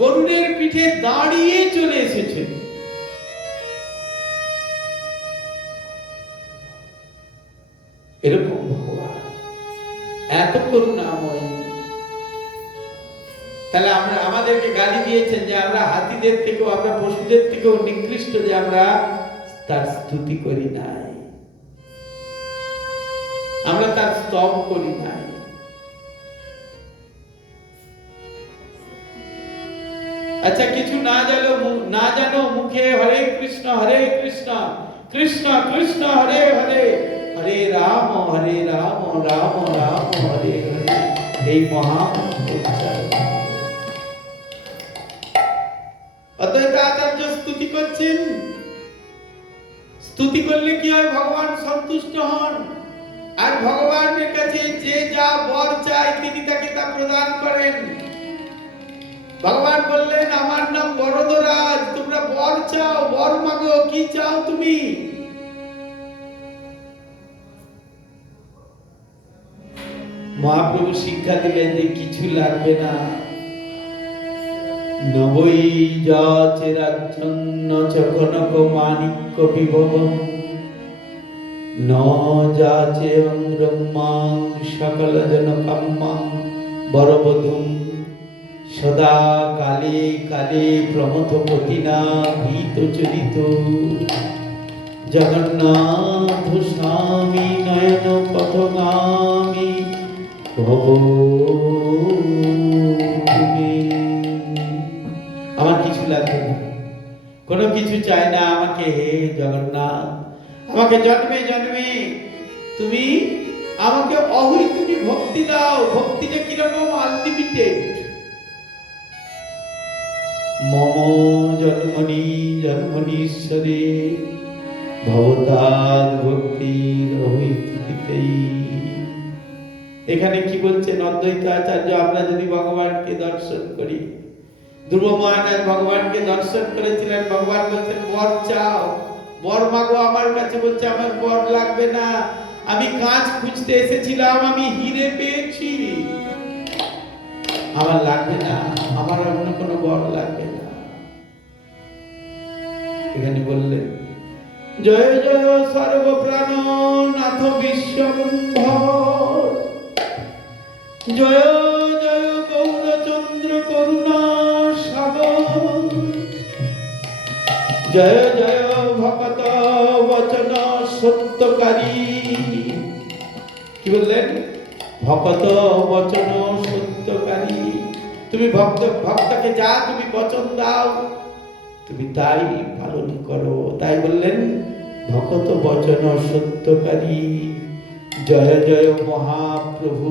গরুড়ের পিঠে দাঁড়িয়ে চলে এসেছেন। এরকম ভগবান এত করুণাময়। তাহলে আমরা আমাদেরকে গালি দিয়েছেন যে আমরা হাতিদের থেকেও, আমরা পশুদের থেকেও নিকৃষ্ট, যে আমরা তার স্তুতি করি নাই, আমরা তার স্তব করি নাই। আচ্ছা, কিছু না জানো মুখে হরে কৃষ্ণ কৃষ্ণ কৃষ্ণ হরে হরে, হরে রাম রাম রাম হরে হরে, এই মহামন্ত্র উচ্চারণ। অদ্বৈত আচার্য স্তুতি করছেন। স্তুতি করলে কি হয়? ভগবান সন্তুষ্ট হন, আর ভগবানের কাছে যে যা বর চায় তিনি তাকে তা প্রদান করেন। ভগবান বললেন, আমার নাম বরদরাজ, তোমরা বর চাও, বর মাগো, কি চাও তুমি? মহাপ্রভু শিক্ষা দিলেন যে কিছু লাগবে না। নবৈ যাচে রাজ্যন্ন চ কনক মাণিক্য বিভবম, ন যাচে ব্রহ্মাং সকল জনকাম্মাং বরবধূম, সদা কালে কালে প্রমথ পতিনা ভীত চরিত, জগন্নাথ স্বামী নয়ন পথগামী ভব। আমার কিছু লাগবে না, কোনো কিছু চাই না আমাকে। হে জগন্নাথ, আমাকে জন্মে জন্মে তুমি আমাকে অহৈতুকী ভক্তি দাও। ভক্তিটা কিরকম? আনলিমিটেড। মম জন্মনি জন্মনীশ্বরে ভবতাদ ভক্তির অহৈতুকীতেই। এখানে কি বলছেন অদ্বৈত আচার্য? আমরা যদি ভগবানকে দর্শন করি, ধ্রুব মহারাজ ভগবানকে দর্শন করেছিলেন, ভগবান বলছেন বর চাও, বর মাগো আমার কাছে। বলছে আমার বর লাগবে না, আমি কাঁচ খুঁজতে এসেছিলাম, আমি হিরে পেয়েছি, আমার লাগবে না, আমার অন্য কোনো বর লাগবে না। এখানে বললেন জয় জয় সর্বপ্রাণ নাথ বিশ্ববন্ধর, জয় জয় গৌরচন্দ্র করুণা সাগর, জয় জয় ভকত বচন সত্যকারী। কি বললেন? ভকত বচন সত্যকারী। তুমি ভক্তকে যা তুমি বচন দাও, তুমি তাই পালন করো। তাই বললেন ভকত বচন সত্যকারী, জয় জয় মহাপ্রভু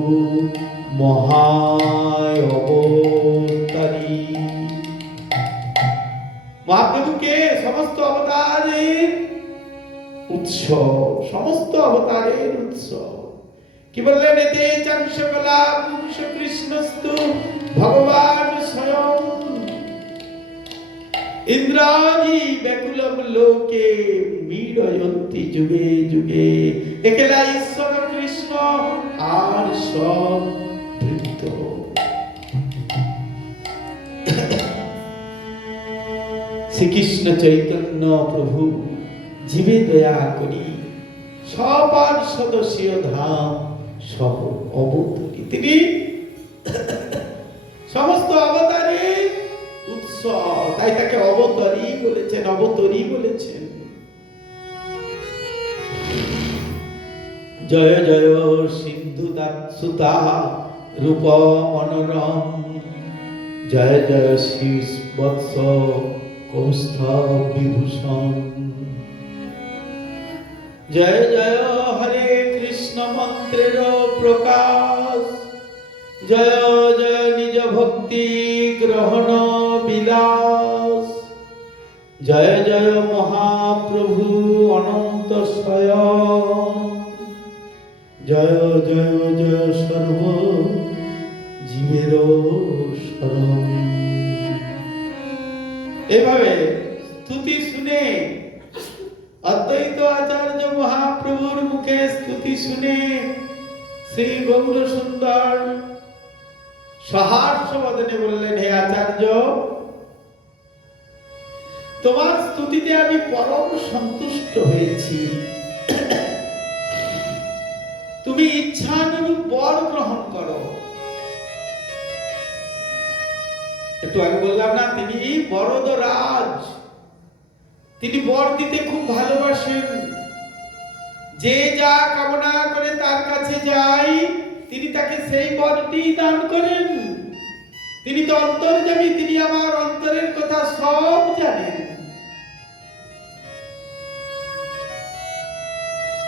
মহায় অবতারী। মহাপ্রভুকে সমস্ত অবতারের উৎসব, সমস্ত অবতারের উৎসব। কি বললেন? এতে চাংসকলা পুরুষ কৃষ্ণস্তু ভগবান স্বয়ং, ইন্দ্রাণী ব্যাকুলম লোকে মীড়য়ন্তি যুগে যুগে, একলা ঈশ্বর কৃষ্ণ আর সব ভৃত্য। শ্রীকৃষ্ণ চৈতন্য প্রভু জীবে দয়া করি সবার সদস্য ধাম সহ অবতরী। তিনি সমস্ত অবতারের উৎসব, তাই তাকে অবতারী বলেছেন, অবতরী বলেছেন। জয় জয় সিন্ধু সুতা রূপ মনোরম, জয় জয় শ্রী বৎস কৌস্তভ বিভূষণ, জয় জয় হরে কৃষ্ণ মন্ত্রের প্রকাশ, জয় জয় নিজ ভক্তি গ্রহণ বিলাস, জয় জয় মহাপ্রভু অনন্ত স্বয়ং, জয় জয় জয় সর্ব জীবের শরণ। এভাবে স্তুতি শুনে, অদ্বৈত আচার্য মহাপ্রভুর মুখে স্তুতি শুনে শ্রী গৌর সুন্দর সহাস্য বদনে বললেন, হে আচার্য, তোমার স্তুতিতে আমি পরম সন্তুষ্ট হয়েছি। তুমি ইচ্ছানুরূপ বর গ্রহণ করো। একটু আগে বললাম না, তিনি বরদরাজ, তিনি বর দিতে খুব ভালোবাসেন। যে যা কামনা করে তার কাছে যায়, তিনি তাকে সেই বরটি দান করেন। তিনি তো অন্তর্যামী, তিনি আমার অন্তরের কথা সব জানেন।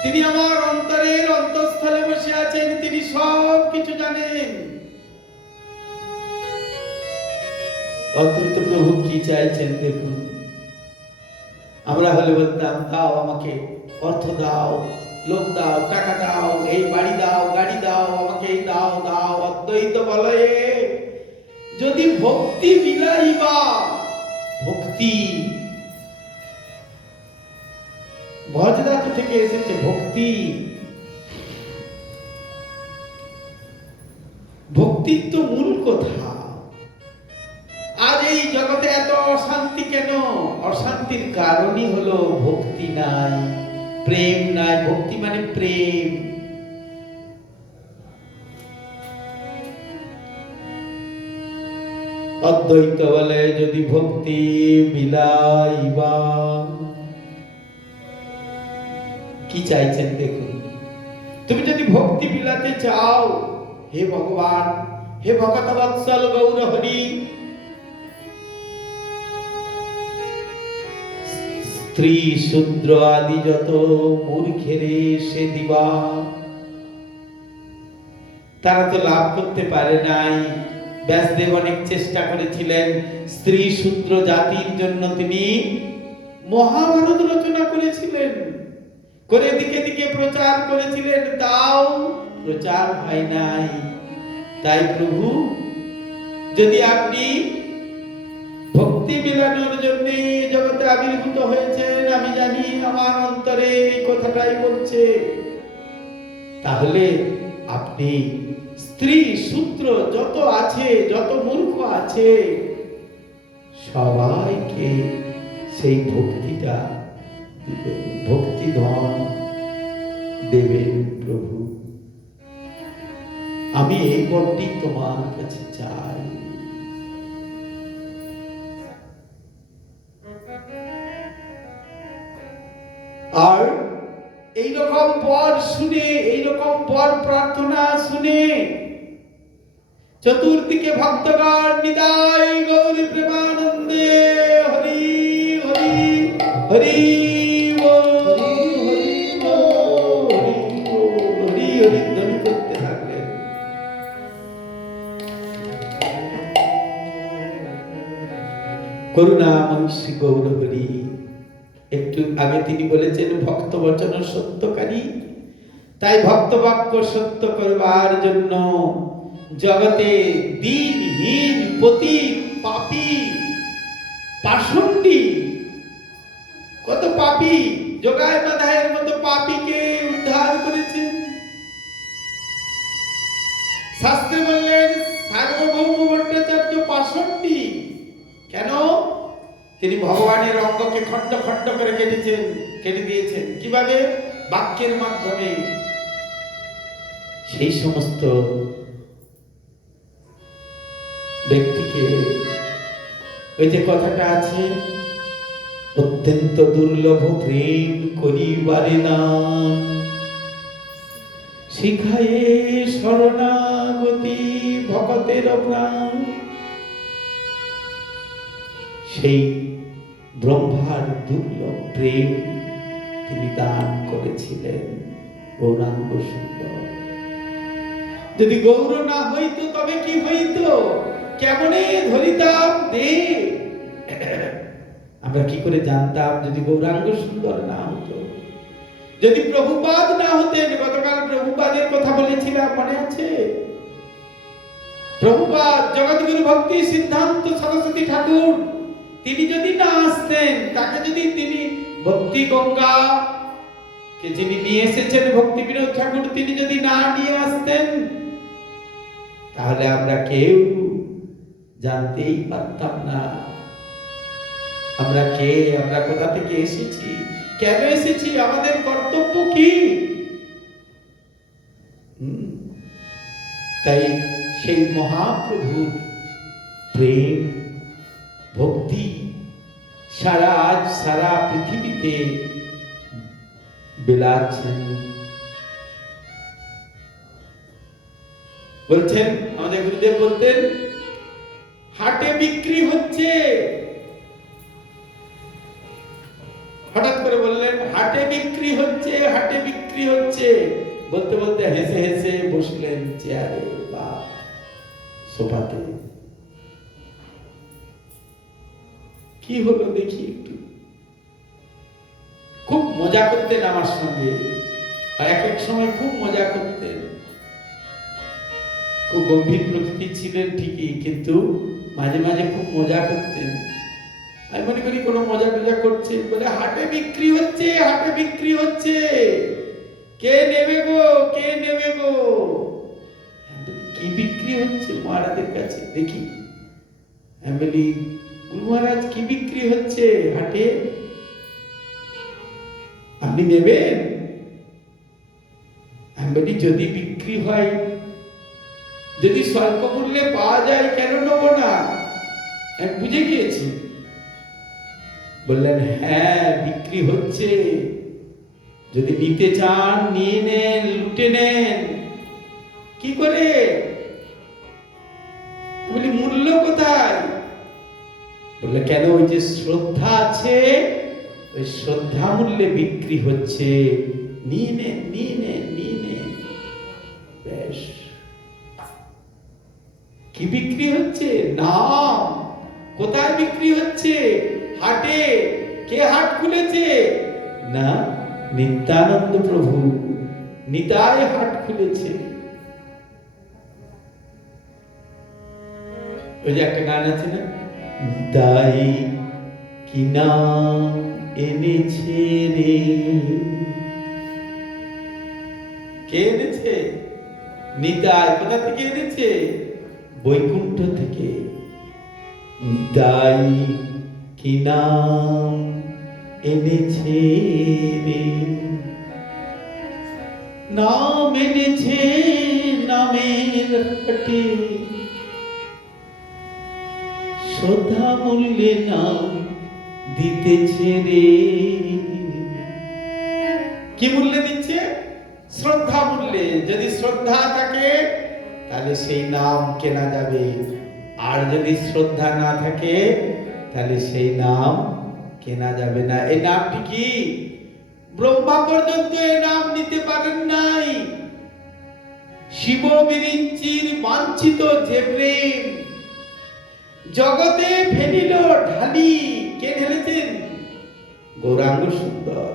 তিনি আমার অন্তরের অন্তঃস্থলে বসে আছেন, তিনি সব কিছু জানেন। অদ্বৈত প্রভু কি চাইছেন দেখুন। আমরা হলে বলতাম, দাও আমাকে, অর্থ দাও, লোক দাও, টাকা দাও, এই বাড়ি দাও, গাড়ি দাও, আমাকে এই দাও দাও। অদ্বৈত বলে, যদি ভক্তি বিলাইবা, ভক্তি ভজধাতু থেকে এসেছে ভক্তি। ভক্তির তো মূল কথা। আজ এই জগতে এত অশান্তি কেন? অশান্তির কারণই হলো ভক্তি নাই, প্রেম নাই। ভক্তি মানে প্রেম। অদ্বৈত বলে, যদি ভক্তি বিলাইবা, কি চাইছেন দেখুন। তুমি যদি ভক্তি বিলাতে চাও, হে ভগবান, হে ভগত বৎসল গৌর হরি, স্ত্রী শূদ্র আদি যত মূর্খেরে সে দিবা। তারা তো লাভ করতে পারে নাই। ব্যাসদেব অনেক চেষ্টা করেছিলেন, স্ত্রী শূদ্র জাতির জন্য তিনি মহাভারত রচনা করেছিলেন, করে দিকে দিকে প্রচার করেছিলেন, তাও প্রচার হয় নাই। তাই প্রভু, যদি আপনি ভক্তি মিলানোর জন্য জগতে আবির্ভূত হয়েছেন, আমি জানি আমার অন্তরে এই কথাটাই বলছে, তাহলে আপনি স্ত্রী শূদ্র যত আছে, যত মূর্খ আছে, সবাইকে সেই ভক্তিটা দিবেন, ভক্তি ধন দেবেন। প্রভু, আমি এই বরটি তোমার কাছে চাই। আর এইরকম বর শুনে, এইরকম বর প্রার্থনা শুনে চতুর্দিকে ভক্তগণ নিতাই গৌর প্রেমানন্দে হরি হরি হরি হরি হরি হরি ধ্বনি করতে থাকলেন। করুণাময় শ্রী গৌর হরি। একটু আগে তিনি বলেছেন ভক্ত বচন সত্যকারী। তাই ভক্ত বাক্য সত্য করবার জন্য জগতে দিনহীন পতি পাপী পাষণ্ডী, কত পাপী, যোগায় মাধায়ের মতো পাপীকে উদ্ধার করেছেন। শাস্ত্রে বললেন সার্বভৌম ভট্টাচার্য পাষণ্ডী। কেন? তিনি ভগবানের অঙ্গকে খণ্ড খণ্ড করে কেটে দিয়েছেন। কিভাবে? বাক্যের মাধ্যমে। সেই সমস্ত ব্যক্তিকে, ওই যে কথাটা আছে, অত্যন্ত দুর্লভ প্রেম করিবারে না, শিখায়ে শরণাগতি ভকতের প্রাণ। সেই ব্রহ্মার দুর্লভ প্রেম তিনি দান করেছিলেন গৌরাঙ্গ সুন্দর। যদি গৌর না হইতো তবে কি হইতো? কেমনে ধরিতাম দে? আমরা কি করে জানতাম যদি গৌরাঙ্গ সুন্দর না হতো? যদি প্রভুপাদ না হতেন, গতকাল প্রভুপাদের কথা বলেছিলাম, মনে আছে? প্রভুপাদ জগৎগুরু ভক্তি সিদ্ধান্ত সরস্বতী ঠাকুর, তিনি যদি না আসতেন, তাকে যদি তিনি ভক্তি গঙ্গা কে যিনি নিয়ে এসেছেন ভক্তি বিনোদ ঠাকুর, তিনি যদি না নিয়ে আসতেন, তাহলে আমরা কেউ জানতেই পারতাম না আমরা কে, আমরা কোথা থেকে এসেছি, কেন এসেছি, আমাদের কর্তব্য কি। তাই সেই মহাপ্রভুর প্রেম ভক্তি আজ সারা পৃথিবীতে বিলাচ্ছেন। বলছেন আমাদের গুরুদেব বলতেন, হাটে বিক্রি হচ্ছে। হঠাৎ করে বললেন হাটে বিক্রি হচ্ছে, হাটে বিক্রি হচ্ছে। বলতে বলতে হেসে হেসে বসলেন চেয়ারে বা সোফাতে। কি হলো দেখি একটু। খুব মজা করতেন আমার সঙ্গে, এক এক সময় খুব মজা করতেন। খুব গম্ভীর প্রকৃতি ছিলেন ঠিকই, কিন্তু মাঝে মাঝে খুব মজা করতেন। আমি মনে করি কোনো মজা টজা করছে, বলে হাটে বিক্রি হচ্ছে, হাটে বিক্রি হচ্ছে, কে নেবে গো, কে নেবে গো। কি বিক্রি হচ্ছে মহারাজের কাছে দেখি। আমি বলি গুরু মহারাজ কি বিক্রি হচ্ছে হাটে, আপনি নেবেন? আমি বলি যদি বিক্রি হয়, যদি স্বল্প মূল্যে পাওয়া যায় কেন নেব না, আমি বুঝে গিয়েছি। বললেন হ্যাঁ বিক্রি হচ্ছে, যদি নিতে চান নিয়ে নেন, লুটে নেন। কি করে? বলি মূল্য কোথায়? বললে কেন, ওই যে শ্রদ্ধা আছে, ওই শ্রদ্ধা মূল্যে বিক্রি হচ্ছে, নিয়ে নেন, নিয়ে নেন, নিয়ে নেন। বেশ। কি বিক্রি হচ্ছে? নাম। কোথায় বিক্রি হচ্ছে? হাটে। কে হাট খুলেছে? না, নিত্যানন্দ প্রভু নিতাই হাট খুলেছে। ওই যে একটা গান আছে না, নিতাই কি নাম এনেছে রে। কে এনেছে? নিতাই। কোথা থেকে এনেছে? বৈকুণ্ঠ থেকে। নিতাই কি নাম এনেছে রে, নাম এনেছে নামের হাটে, শ্রদ্ধা মূল্যে নাম দিতেছে রে। কি মূল্যে দিচ্ছে? শ্রদ্ধা মূল্যে। যদি শ্রদ্ধা থাকে তাহলে সেই নাম কেনা যাবে, আর যদি শ্রদ্ধা না থাকে তাহলে সেই নাম কেনা যাবে না। এই নামটি কি? ব্রহ্মা পর্যন্ত এই নাম নিতে পারেন নাই। শিব বিরিঞ্চির বাঞ্ছিত যে প্রেম জগতে ফেলিল ঢালি। কে ঢেলেছেন? গৌরাঙ্গ সুন্দর।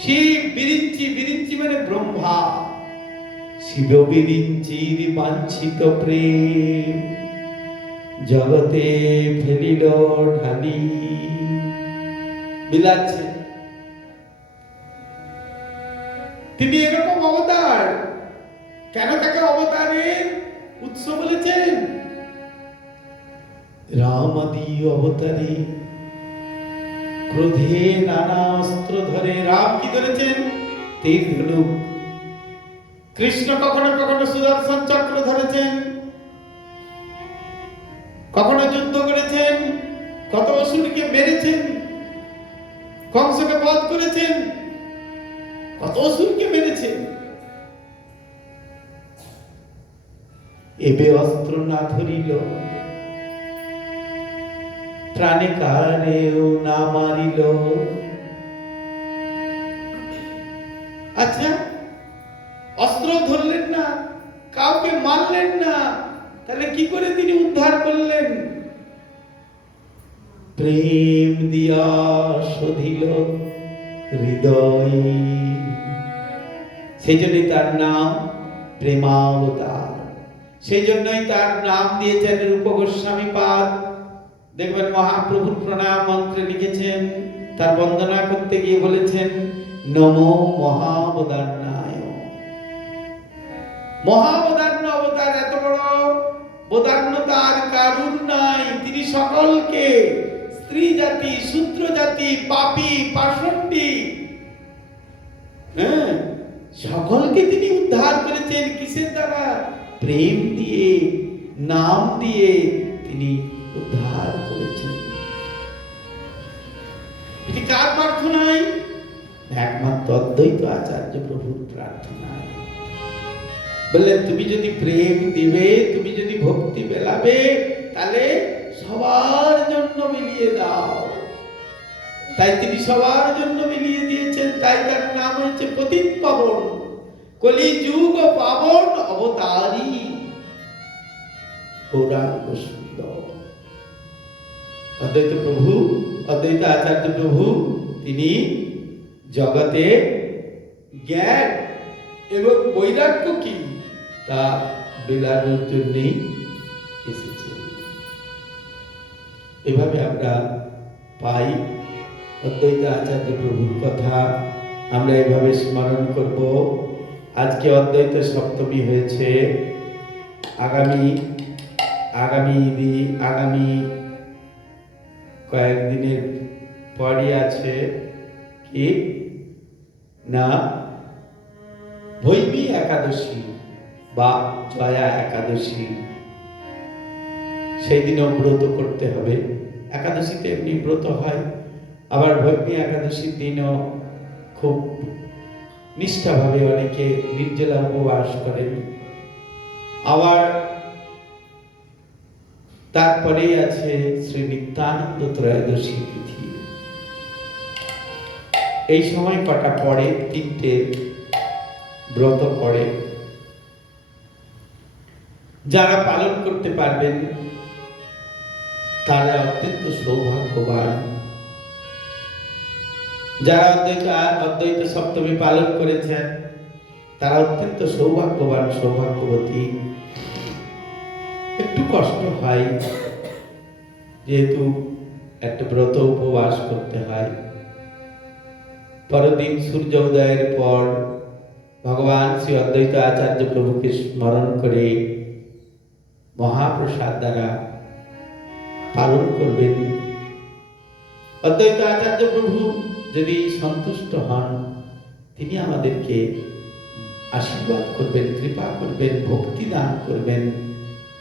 শিব বিরিঞ্চি, বিরিঞ্চি মানে ব্রহ্মা। শিব বিরিঞ্চির বাঞ্ছিত প্রেম জগতে ফেলিল ঢালি। বিলাচ্ছে। তিনি এরকম অবতার। কেন তাকে অবতারের উৎস বলেছেন? রামাদি অবতারে ক্রোধে নানা অস্ত্র ধরে। রাম কি ধরেছেন? তীর ধনুক। কৃষ্ণ কখনো কখনো সুদর্শন চক্র ধরেছেন, কখনো যুদ্ধ করেছেন, কত অসুরকে মেরেছেন, কংসকে বধ করেছেন, কত অসুরকে মেরেছেন। এবে অস্ত্র না ধরিল, প্রাণে কারেও না মারিল। আচ্ছা, অস্ত্র ধরলেন না, কাউকে মারলেন না, তাহলে কি করে তিনি উদ্ধার করলেন? প্রেম দিয়া শোধিল হৃদয়। সেই জন্যই তার নাম প্রেমাবতার। সেই জন্যই তার নাম দিয়েছেন রূপ গোস্বামী পাদ। দেখবেন মহাপ্রভুর প্রণাম মন্ত্রে লিখেছেন, তার বন্দনা করতে গিয়ে বলেছেন নমো মহাবদান্নায়। মহাবদান্য অবতার, এত বড় বদান্যতা আর কারুর নাই। তিনি সকলকে, স্ত্রী জাতি, শূদ্র জাতি, পাপী, পাষণ্ডী, সকলকে তিনি উদ্ধার করেছেন। কিসের দ্বারা? প্রেম দিয়ে, নাম দিয়ে তিনি উদ্ধার করেছেন। এটি কার প্রার্থনায়? একমাত্র অদ্বৈত আচার্য প্রভুর প্রার্থনায়। বললেন, তুমি যদি প্রেম দিবে, তুমি যদি ভক্তি বেলাবে, তাহলে সবার জন্য মিলিয়ে দাও। তাই তিনি সবার জন্য মিলিয়ে দিয়েছেন। তাই তার নাম হচ্ছে পতিত পাবন, কলি যুগ পাবন অবতারী গৌরাঙ্গ সুন্দর। অদ্বৈত প্রভু, অদ্বৈত আচার্য প্রভু, তিনি জগতে জ্ঞান এবং বৈরাগ্য কি তা বেলানোর জন্যই এসেছে। এভাবে আমরা পাই অদ্বৈত আচার্য প্রভুর কথা। আমরা এভাবে স্মরণ করব। আজকে অদ্বৈত সপ্তমী হয়েছে। আগামী কয়েকদিনের পরই আছে কি না ভৈমী একাদশী বা জয়া একাদশী। সেই দিনেও ব্রত করতে হবে। একাদশীতে এমনি ব্রত হয়, আবার ভৈমী একাদশীর দিনও খুব নিষ্ঠাভাবে অনেকে নির্জলা উপবাস করেন। আবার তারপরেই আছে শ্রী নিত্যানন্দ ত্রয়োদশী তিথি। এই সময় কটা পড়ে, 3টে ব্রত পড়ে। যারা পালন করতে পারবেন তারা অত্যন্ত সৌভাগ্যবান। যারা অদ্বৈত সপ্তমী পালন করেছেন তারা অত্যন্ত সৌভাগ্যবান, সৌভাগ্যবতী। একটু কষ্ট হয়, যেহেতু একটা ব্রত উপবাস করতে হয়। পরদিন সূর্য উদয়ের পর ভগবান শ্রী অদ্বৈত আচার্য প্রভুকে স্মরণ করে মহাপ্রসাদ দ্বারা পালন করবেন। অদ্বৈত আচার্য প্রভু যদি সন্তুষ্ট হন, তিনি আমাদেরকে আশীর্বাদ করবেন, কৃপা করবেন, ভক্তি দান করবেন।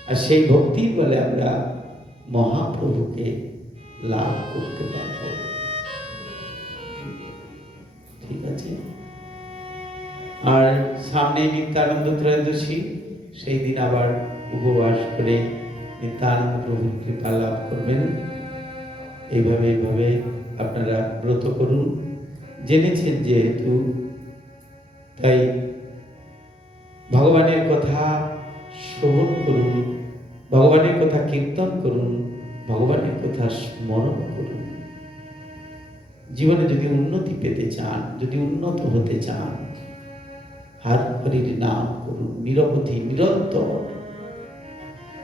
আর সেই ভক্তির বলে আমরা মহাপ্রভুকে লাভ করতে পারব। ঠিক আছে? আর সামনে নিত্যানন্দ ত্রয়োদশী, সেই দিন আবার উপবাস করে নিত্যানন্দ প্রভুর কৃপা লাভ করবেন। এইভাবে আপনারা ব্রত করুন। জেনেছেন যেহেতু, তাই ভগবানের কথা শ্রবণ করুন, ভগবানের কথা কীর্তন করুন, ভগবানের কথা স্মরণ করুন। জীবনে যদি উন্নতি পেতে চান, যদি উন্নত হতে চান, হরির নাম করুন নিরবধি, নিরন্তর।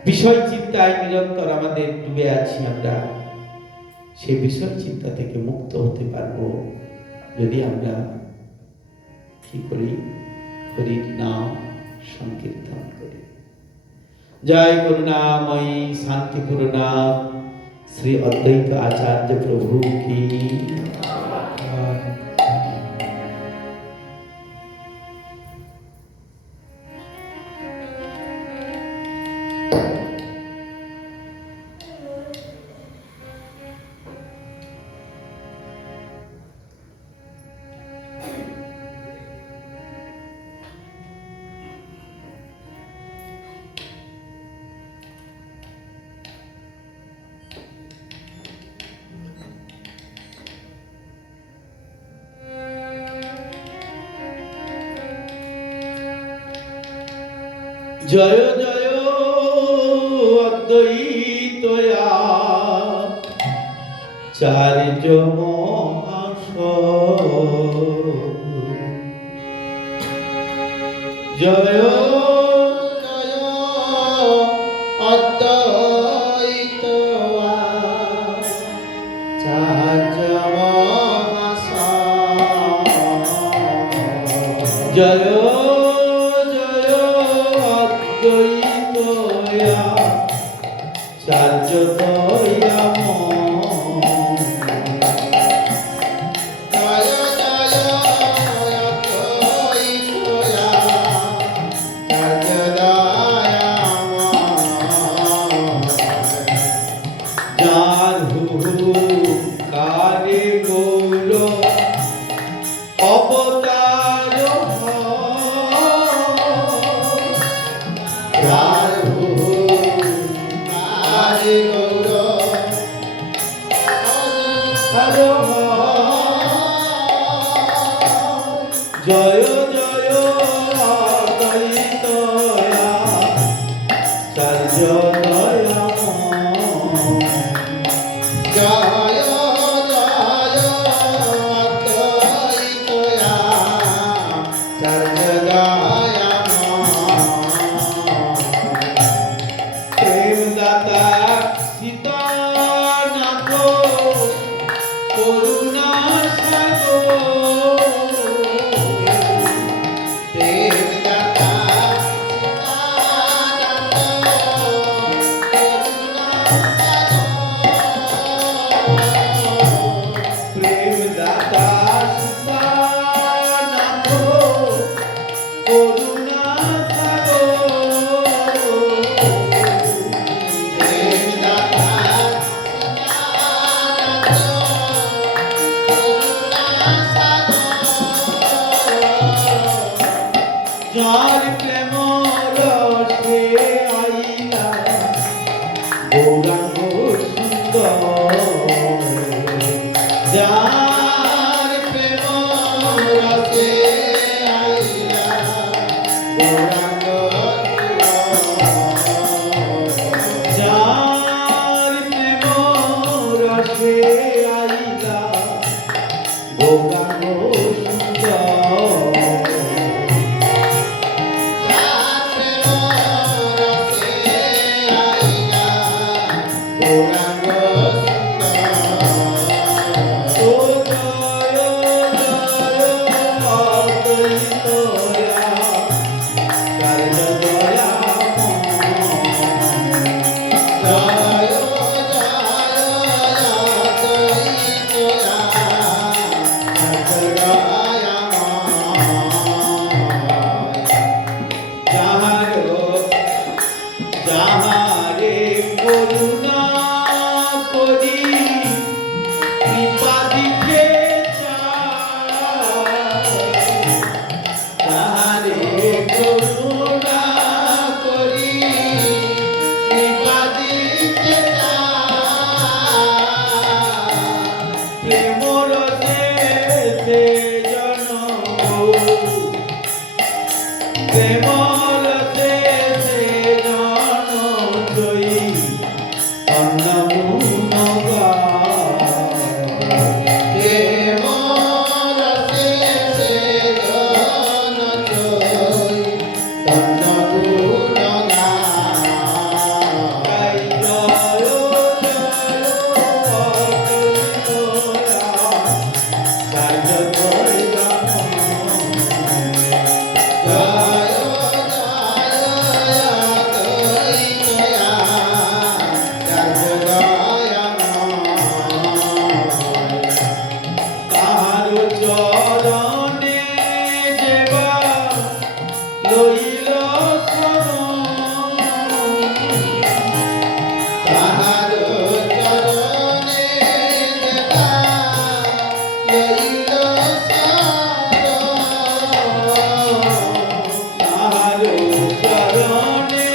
বিষয় চিন্তায় নিরন্তর আমাদের ডুবে আছি আমরা। সেই বিষয় চিন্তা থেকে মুক্ত হতে পারবো যদি আমরা কি করি? হরির নাম সংকীর্তন করি। জয় করুণাময়ী শান্তিপূর্ণা শ্রী অদ্বৈত আচার্য প্রভু কি। জয় জয় অদ্বৈত আচার্য মহাশয়। জয় জয় অদ্বৈত আচার্য মহাশয়। জয় জয় অবতার জয় জয় অদ্বৈতয়া চার্য জয় জয় অদ্বৈতয়া চর্যদয়াম প্রেমদাতা সীতানাথ করুণা সাগর দেবদাতা সীতানন্দ করুণা প্রেমদাতা সীতানাথ করুণা সাগর দেবদাতা যার প্রেম রসে আইলা গৌরাঙ্গ সুন্দর যার প্রেম রসে আইলা গৌরাঙ্গ যার প্রেম রসে আইলা গৌরাঙ্গ সুন্দর ও জয় জয় অদ্বৈতয়া চার্য যাহারে করুণা করি কৃপা দিতে যাহারে করুণা করি কৃপা দিতে প্রেমর সে জন প্রেমর সে জন জয়ী অন্নমুনগা জয় জয় জয় তাহার চরণে দেবা লইল শরণ তাহার চরণে দেবা লইল তাহার চরণে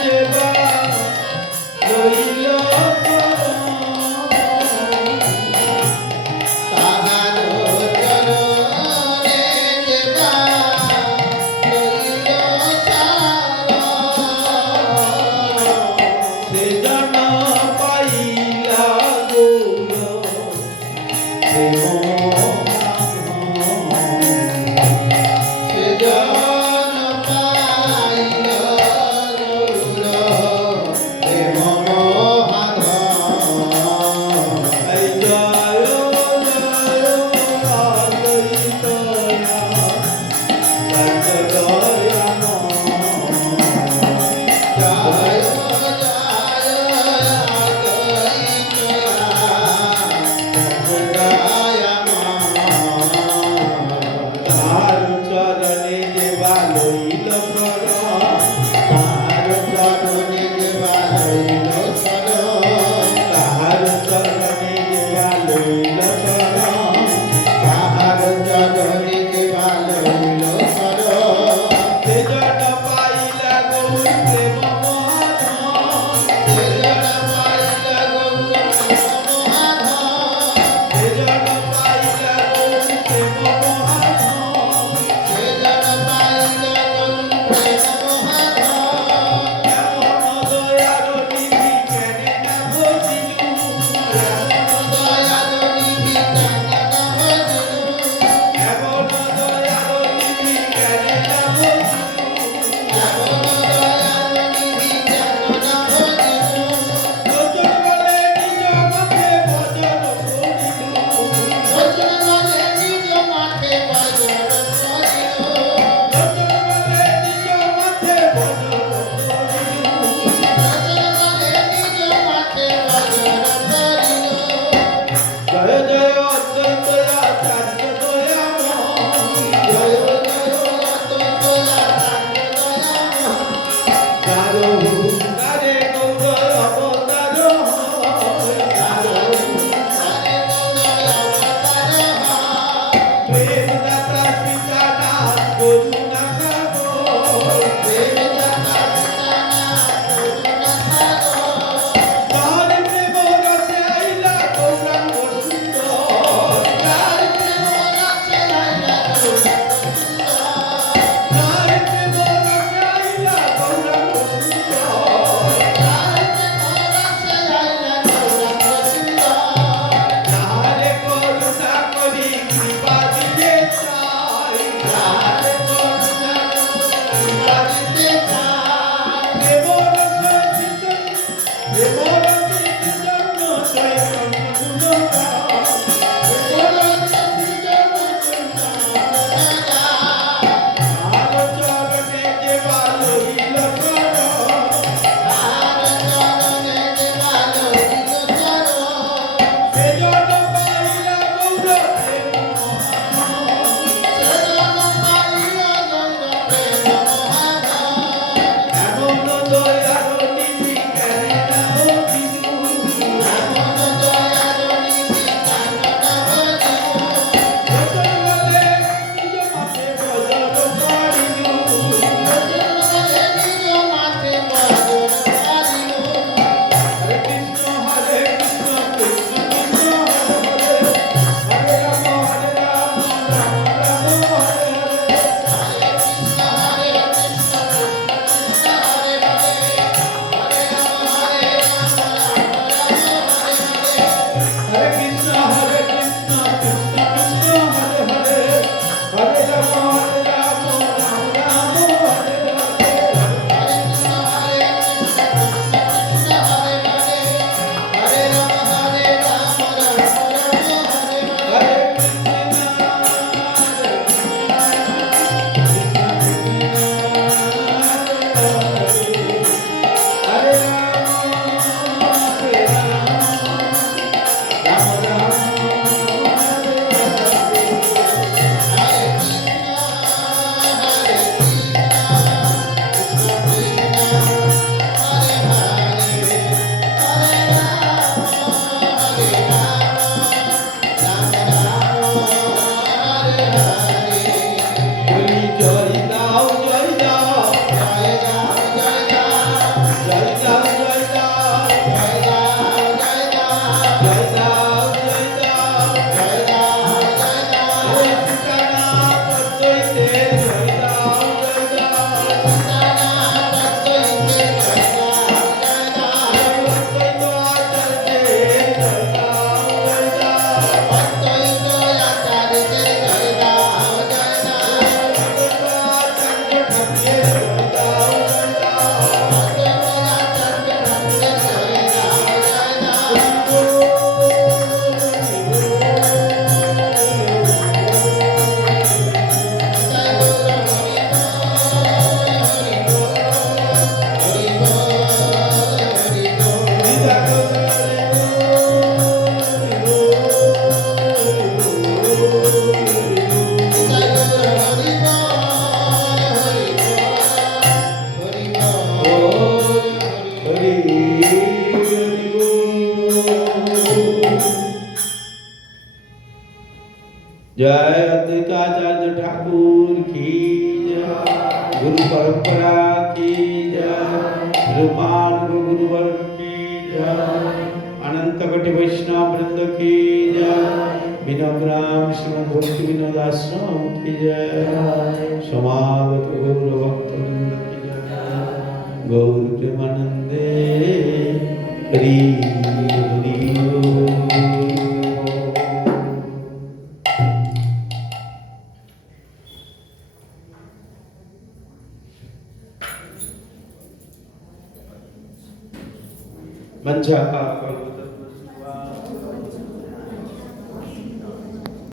দেবা লইল শরণ তাহার চরণে প্রেমদাতা সীতানাথ করুণা সাগর প্রেমদাতা সীতানাথ করুণা সাগর তার প্রেম রসে আইলা গৌরাঙ্গ সুন্দর তার প্রেম রসে আইলা গৌরাঙ্গ সুন্দর তার প্রেম রসে আইলা গৌরাঙ্গ সুন্দর তার প্রেম রসে আইলা গৌরাঙ্গ সুন্দর তারে করুণা করি কৃপা দিতে চাই তার করুণা কৃপা দিতে চায় প্রেম রসে চৈতন্য গুণগান চরণে যে বালইল চরণ সেজন পাইলা গৌর প্রেম এমন দয়ার নীতি কেন নাম বিষ্ণু ভজন বলে নিজ মাতে ভজন করিনু হরে কৃষ্ণ কৃষ্ণ কৃষ্ণ হরে হরে হরে রাম রাম রাম হরে হরে হরে কৃষ্ণ কৃষ্ণ কৃষ্ণ হরে হরে হরে রাম রাম রাম হরে হরে হরে বলি জয় দাও জয় দাও জয় দাও জয় দাও জয় দাও জয় দাও ওই সীতানাথ দৈতে জয় দাও জয় দাও অদ্বৈত আচার্যে জয় দাও জয় দাও অদ্বৈত আচার্য ঠাকুরের জয় দাও জয় দাও जय अद्वैताचार्य ठाकुर की जय गुरु परंपरा की जय रूपान गुरुवर की जय अनंत कोटि वैष्णव वृंद की जय विनम्राम श्रीमद भक्ति विनोद आश्रम की जय समागत गौर भक्त वृंद की जय गौर प्रेमानंदे हरि हरि मंचा